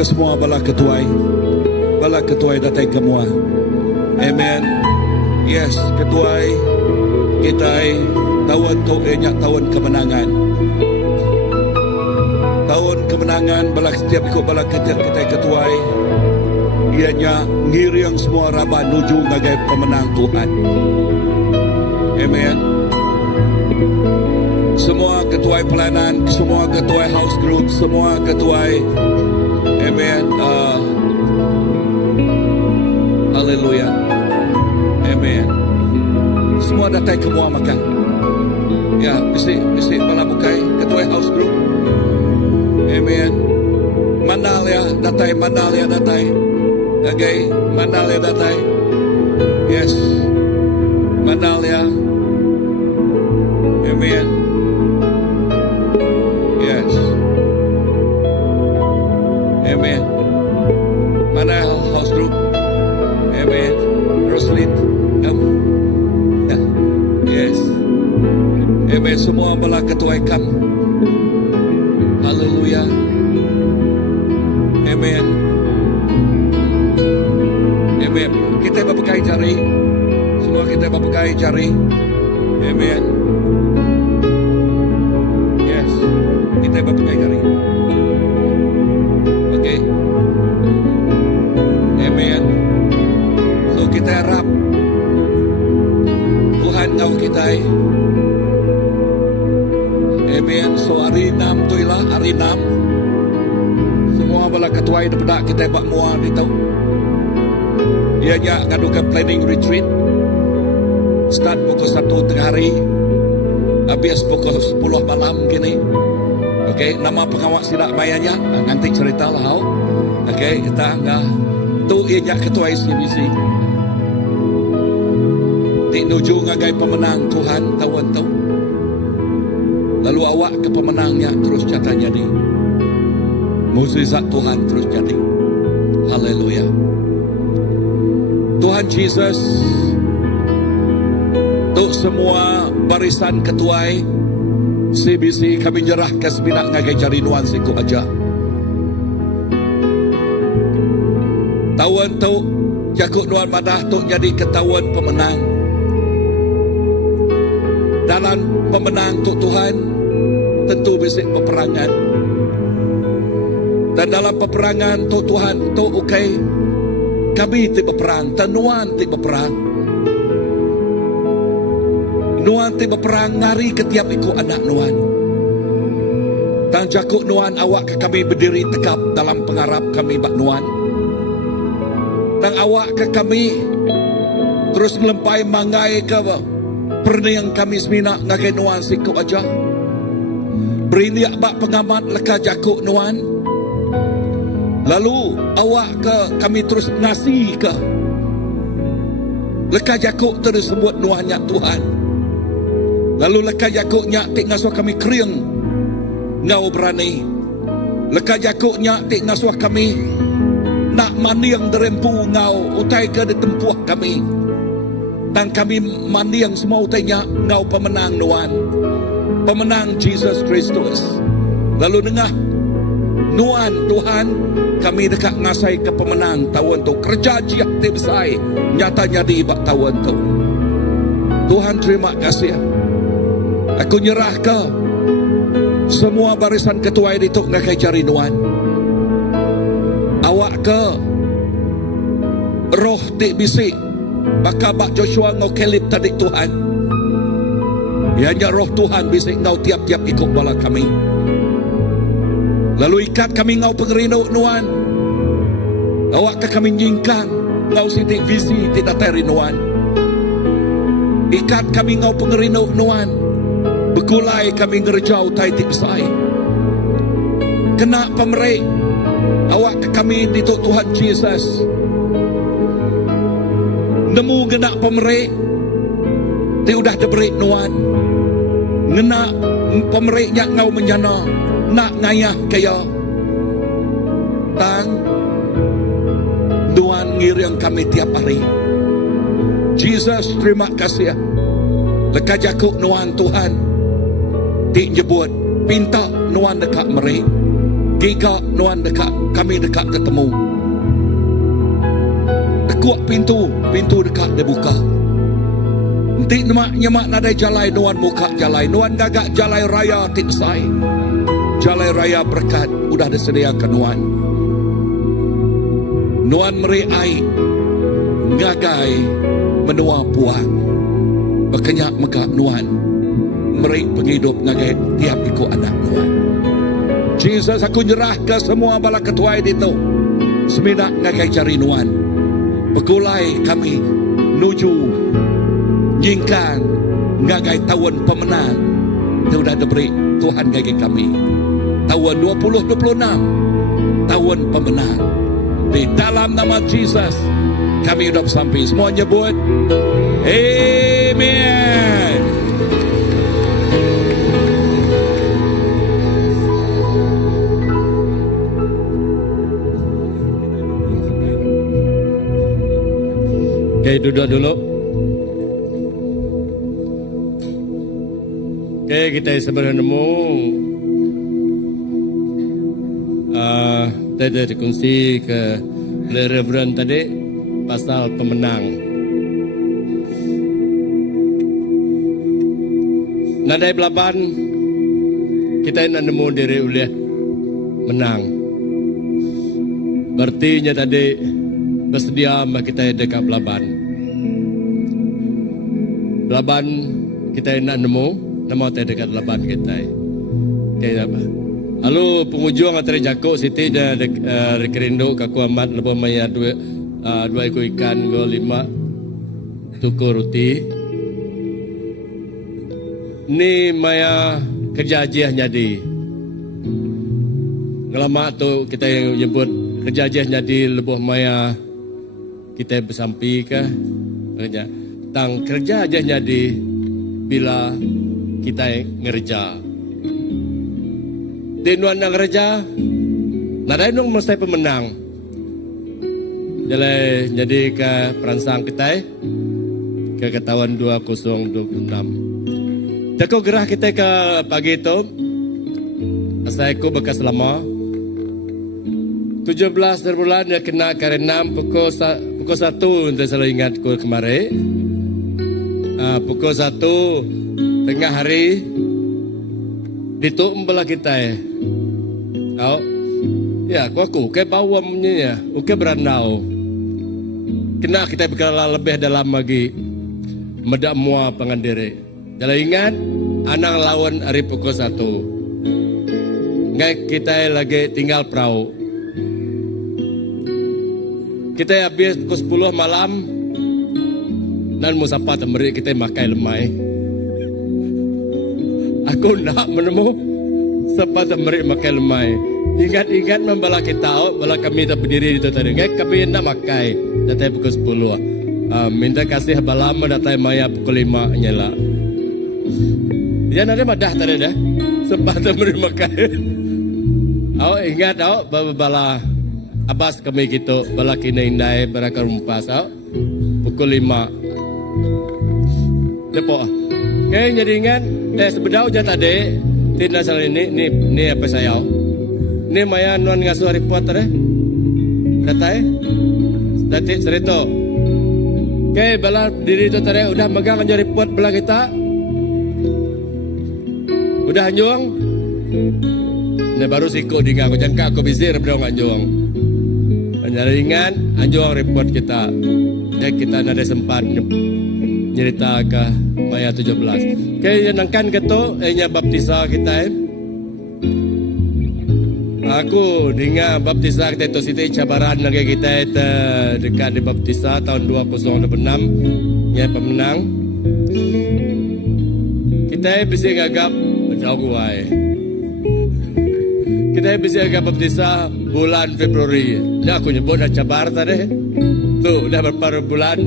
ke semua bala ketuai. Bala ketuai datang ke semua. Amen. Yes, ketuai kita tahun tu enyak tahun kemenangan. Tahun kemenangan bala setiap ikut bala kita ketuai. Ianya ngiring semua raba nuju ngagai pemenang Tuhan. Amen. Semua ketuai pelayanan, semua ketuai house group, semua ketuai, amen. Haleluya. Amen. Semua datang ke mua makan. Ya, bisi bala bukai ketuai house group. Amen. Mandalia datai. Okay, Mandalia datai. Yes. Mandalia. Amen. Yes. Amen. Manal house group. Amen. Roslyn. Yes. Amen. Semua bala ketuai kam. Haleluya. Amen. Amen. Kita berpegang jari. Semua kita berpegang jari. Amen. Yes. Kita berpegang jari. Okay. Amen. So kita harap Tuhan ngau kita. Amen. So hari 6 tu ialah hari 6. Semua bala ketuai daripada kita buat mua itu. Ianya ngadukan planning retreat. Start pukul 1 tengah hari. Habis pukul 10 malam gini. Okay, nama pengawal silap mayanya nanti cerita lah. Okay, kita tu ianya ketua ICBC. Di nuju ngagai pemenang Tuhan tahun tu. Lalu awak ke pemenangnya terus catanya ni. Mukjizat Tuhan terus jadi. Haleluya. Tuhan Yesus, untuk semua barisan ketuai CBC kami nyerah ke sebinak ngagai cari nuan siku aja. Tahun tu jakut nuan madah tu jadi ketawan pemenang. Dalam pemenang tu Tuhan tentu bisik peperangan. Dan dalam peperangan tu Tuhan tu ukai kami tiba perang, tenuan tiba perang. Nuan tiba perang ngari ketiap ikut anak nuan. Tang jakuk nuan awak ke kami berdiri tegap dalam pengarap kami bak nuan. Tang awak ke kami terus melempai mangai ke perniang kami semina ngagai nuan siku aja. Beri bak pengamat leka jakuk nuan. Lalu awak ke kami terus nasi ke leka jakuk terus buat nuannya Tuhan. Lalu leka jakuknya tik ngasuh kami kering ngau berani. Leka jakuknya tik ngasuh kami nak maniang derempu ngau utai ke ditempuh kami. Dan kami maniang semua utainya ngau pemenang nuan. Pemenang Jesus Kristus. Lalu dengar nuan Tuhan kami dekat ngasai ke pemenang tahun tu. Kerja jiak tibsai nyatanya di ibak tahun tu. Tuhan terima kasih. Aku nyerah ke semua barisan ketua itu ngakai cari nuan. Awak ke roh tik bisik baka bak Joshua ngau kelip tadi Tuhan. Ianya roh Tuhan bisik ngau tiap-tiap ikut bala kami. Lalu ikat kami ngau pengerino nuan. Awak ke kami nyingkang ngau sitik visi tidak teri nuan. Ikat kami ngau pengerino nuan. Bekulai kami ngerjau tai tipsai. Kena pemerek awak ke kami di Tuhan Yesus. Nemu genak pemerek ti udah debrik nuan. Ngena pemereknya ngau menjana nak ngayah kaya tang nuan ngiring kami tiap hari. Jesus terima kasih. Leka jakuk nuan Tuhan tik nyebut pinta nuan dekat mereka Giga nuan dekat, kami dekat ketemu. Tekuk pintu dekat dia buka. Nanti nyemak nadai jalai nuan muka jalai. Nuan gagak jalai raya tiksai. Jalai raya berkat udah disediakan nuan. Nuan meri air, ngagai menua puang. Berkenyak mekak nuan. Meri penghidup ngagai tiap ikut anak nuan. Jesus, aku nyerah ke semua bala ketua itu. Seminak ngagai cari nuan. Bekulai kami nuju nyingkan ngagai tahun pemenang. Dia sudah diberi Tuhan ngagai kami. Tahun 2026 tahun pemenang. Di dalam nama Jesus kami hidup sampai. Semua nyebut Amen. Okay, duduk dulu. Okay, kita sebenarnya nemu kita dikongsi ke Reverend tadi pasal pemenang. Nadai belaban kita nak nemu diri oleh menang. Berarti tadi bersedia kita dekat belaban. Belaban kita nak nemu, nama kita dekat belaban kita. Okay, apa? Lalu penghujung antara Jakob Siti dan Rekerindo Kaku Amat lepas maya dua ekor ikan, 5 tukur roti. Ni maya kerja jadi. Ngelama tu kita yang nyebut kerja jadi lebih maya kita bersampi ke kerja. Tang kerja jadi bila kita ngerja. Di nuan nang kerja, nadai nung mesti pemenang. Jadi ke perangsang kita ke tahun 2026. Tako gerah kita ke pagi itu, saya ku bekas lama. 17 bulan dia kena karena pukul 1 untuk selalu ingat ku kemarin. Pukul 1 tengah hari dituk membelah kita. Oh, ya, aku ke bawah punya, ke berandau. Kena kita berkala lebih dalam lagi medak mua pengandiri. Kalau ingat, anak lawan hari pukul 1. Ngai kita lagi tinggal perahu. Kita habis pukul 10 malam dan musapa temeri kita makai lemai. Aku nak menemu sepatu temeri makai lemai. Ingat-ingat membala kita, bala kami tak berdiri itu tadi. Kami nak makai datang pukul 10. Minta kasih balama datang maya pukul 5 nyala. Dia nanti madah tadi dah. Sepatu temeri makai. Ingat bala abas kami gitu bala kini indai beraka rumpas pukul 5. Depo. Okay, jadi ingat sebedau je tadi tidak salah ini apa saya. Ini maya nuan ngasuh report tadi. Datai. Datik cerita. Okay, bala diri itu tadi udah megang aja report bala kita. Udah anjung. Ini baru siko di ngaku jangan aku bisir berdoa anjung. Jadi ingat anjung report kita. Kita ada sempat nyerita ke maya 17. Kaya nangkan keto nya baptisa kita. Aku dengar baptisa kita itu siti cabaran lagi kita dekat di baptisa tahun 2026 nya pemenang. Kita bisa gagap berdakwai. Kita bisa gagap baptisa bulan Februari. Dah aku nyebut dah cabar tadi. Tu dah berapa bulan?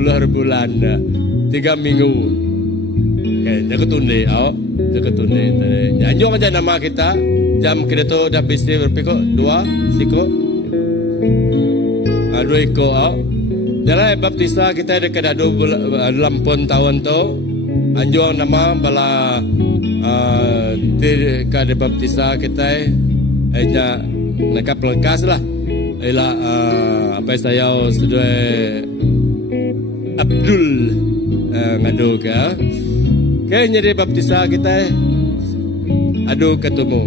10 bulan 3 minggu. Okay, jaga tunde, jaga tunde. Anjung aja nama kita. Jam kita tu dah bisa berpikir 2 siko. 2 iko. Jalan baptisa kita dekat 80 tahun tu. Anjung nama bala dekat baptisa kita nya nakap lekas lah. Ila apa saya sudah Abdul ngadu ka. Kayaknya di baptisa kita adu ketemu.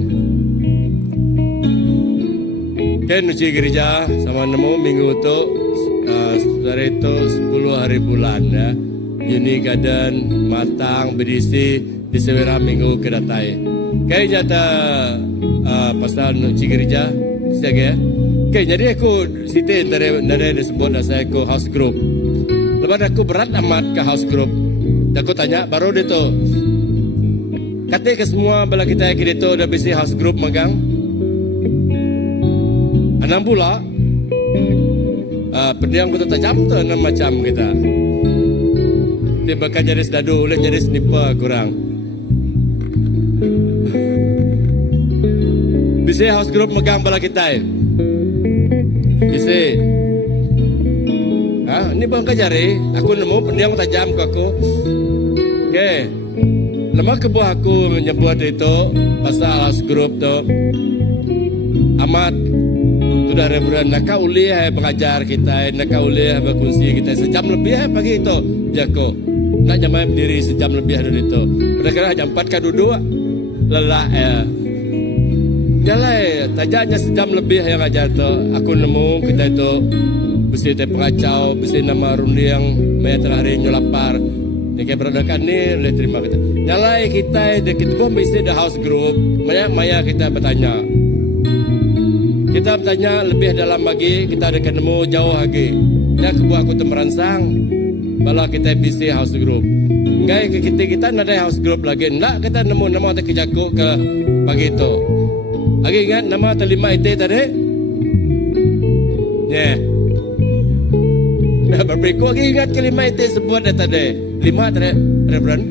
Kan uci gereja sama nemu minggu tu hari itu 10 hari bulan ya. Uni Garden matang berisi di sewera minggu kedatai. Kayaknya ta pasal uci gereja siaga. Okay, jadi aku siti dari disebut saya aku house group. Lepas aku berat amat ke house group. Aku tanya baru dia tu. Kata ke semua bala kita yang kira tu dah bisi house group magang. Anam pula. Pendiam kita tajam tu enam macam kita. Dia bakal jadi sedadu, boleh jadi sniper kurang. Bisi house group magang bala kita. Bisi. Ini bang kajari, aku nemu pendiam tajam ke aku. Okay. Lama kebuah aku menyebut itu pasal house group tu. Amat sudah reburan nak uliah pengajar kita, nak uliah berkongsi kita sejam lebih pagi itu. Jako nak jamai berdiri sejam lebih dari itu. Kadang-kadang jam 4 ke duduk lelah Jalai, tajanya sejam lebih yang ajar tu. Aku nemu kita itu besi teh pengacau, besi nama rundiang, maya terhari nyolapar. Ni kayak beradakan ni, boleh terima kita. Jalai kita deket gua besi the house group. Maya kita bertanya. Kita bertanya lebih dalam lagi, kita ada ketemu jauh lagi. Ya kebuah aku tu merangsang. Bala kita besi house group. Enggak kita nak ada house group lagi. Enggak kita nemu nama tak kejaku ke pagi itu. Lagi ingat nama terlima itu tadi? Ya. Berikut lagi ingat kelima itu sebut tadi. 5 tadi, Reverend.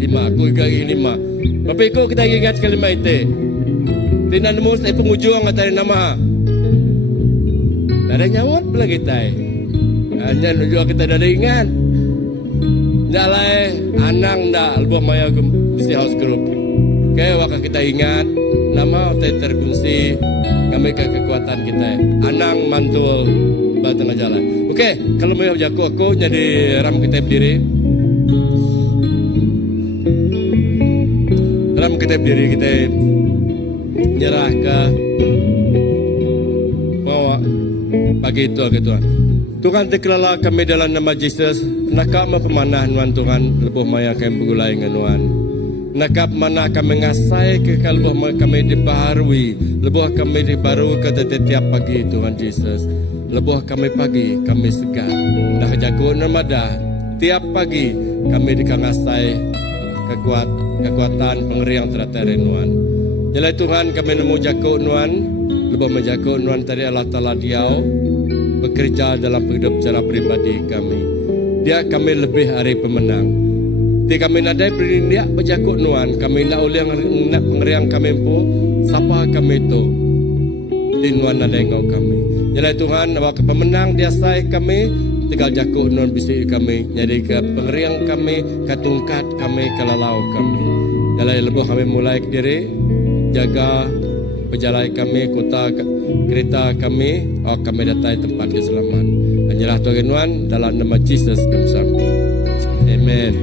5. Aku ingat 5. Berikut kita ingat kelima itu. Tidak nemu saya pengujung tadi nama. Tak ada nyawat pula kita. Hanya nujua kita dah ingat. Jalai anang dah lebih maya bisi house group. Okay, waktu kita ingat nama terkongsi kami ke kekuatan kita. Anang mantul batang jalan. Okay, kalau mau jago aku jadi ram kita berdiri. Ram kita berdiri kita nyerah ke bawa pagi itu gitu. Tuhan dikelala kami dalam nama Yesus. Nakap memanah nuan Tuhan lebih maya kami bergulai dengan nuan. Nakap mana kami ngasai ke kalbuh kami dibaharui. Lebih kami dibaru ke setiap pagi Tuhan Yesus. Lebih kami pagi kami segar. Dah jago namada tiap pagi kami dikangasai kekuatan pengeriang teratai nuan. Jalai Tuhan kami nemu jago nuan. Lebih menjago nuan tadi Allah Ta'ala diau bekerja dalam hidup secara pribadi kami. Dia kami lebih hari pemenang. Dia kami nadai beri dia berjago nuan. Kami nak oleh nak pengeriang kami pun siapa kami itu. Di nuan nadai ngau kami. Jalai Tuhan awak pemenang dia sai kami. Tinggal jago nuan bisi kami. Jadi ke pengeriang kami, ke tungkat kami, ke lalau kami. Jalai lebih kami mulai diri jaga berjalan kami kota kereta kami, kami datai tempat keselamatan. Hanyalah Tuhan Nuan dalam nama Yesus kami sampai. Amen.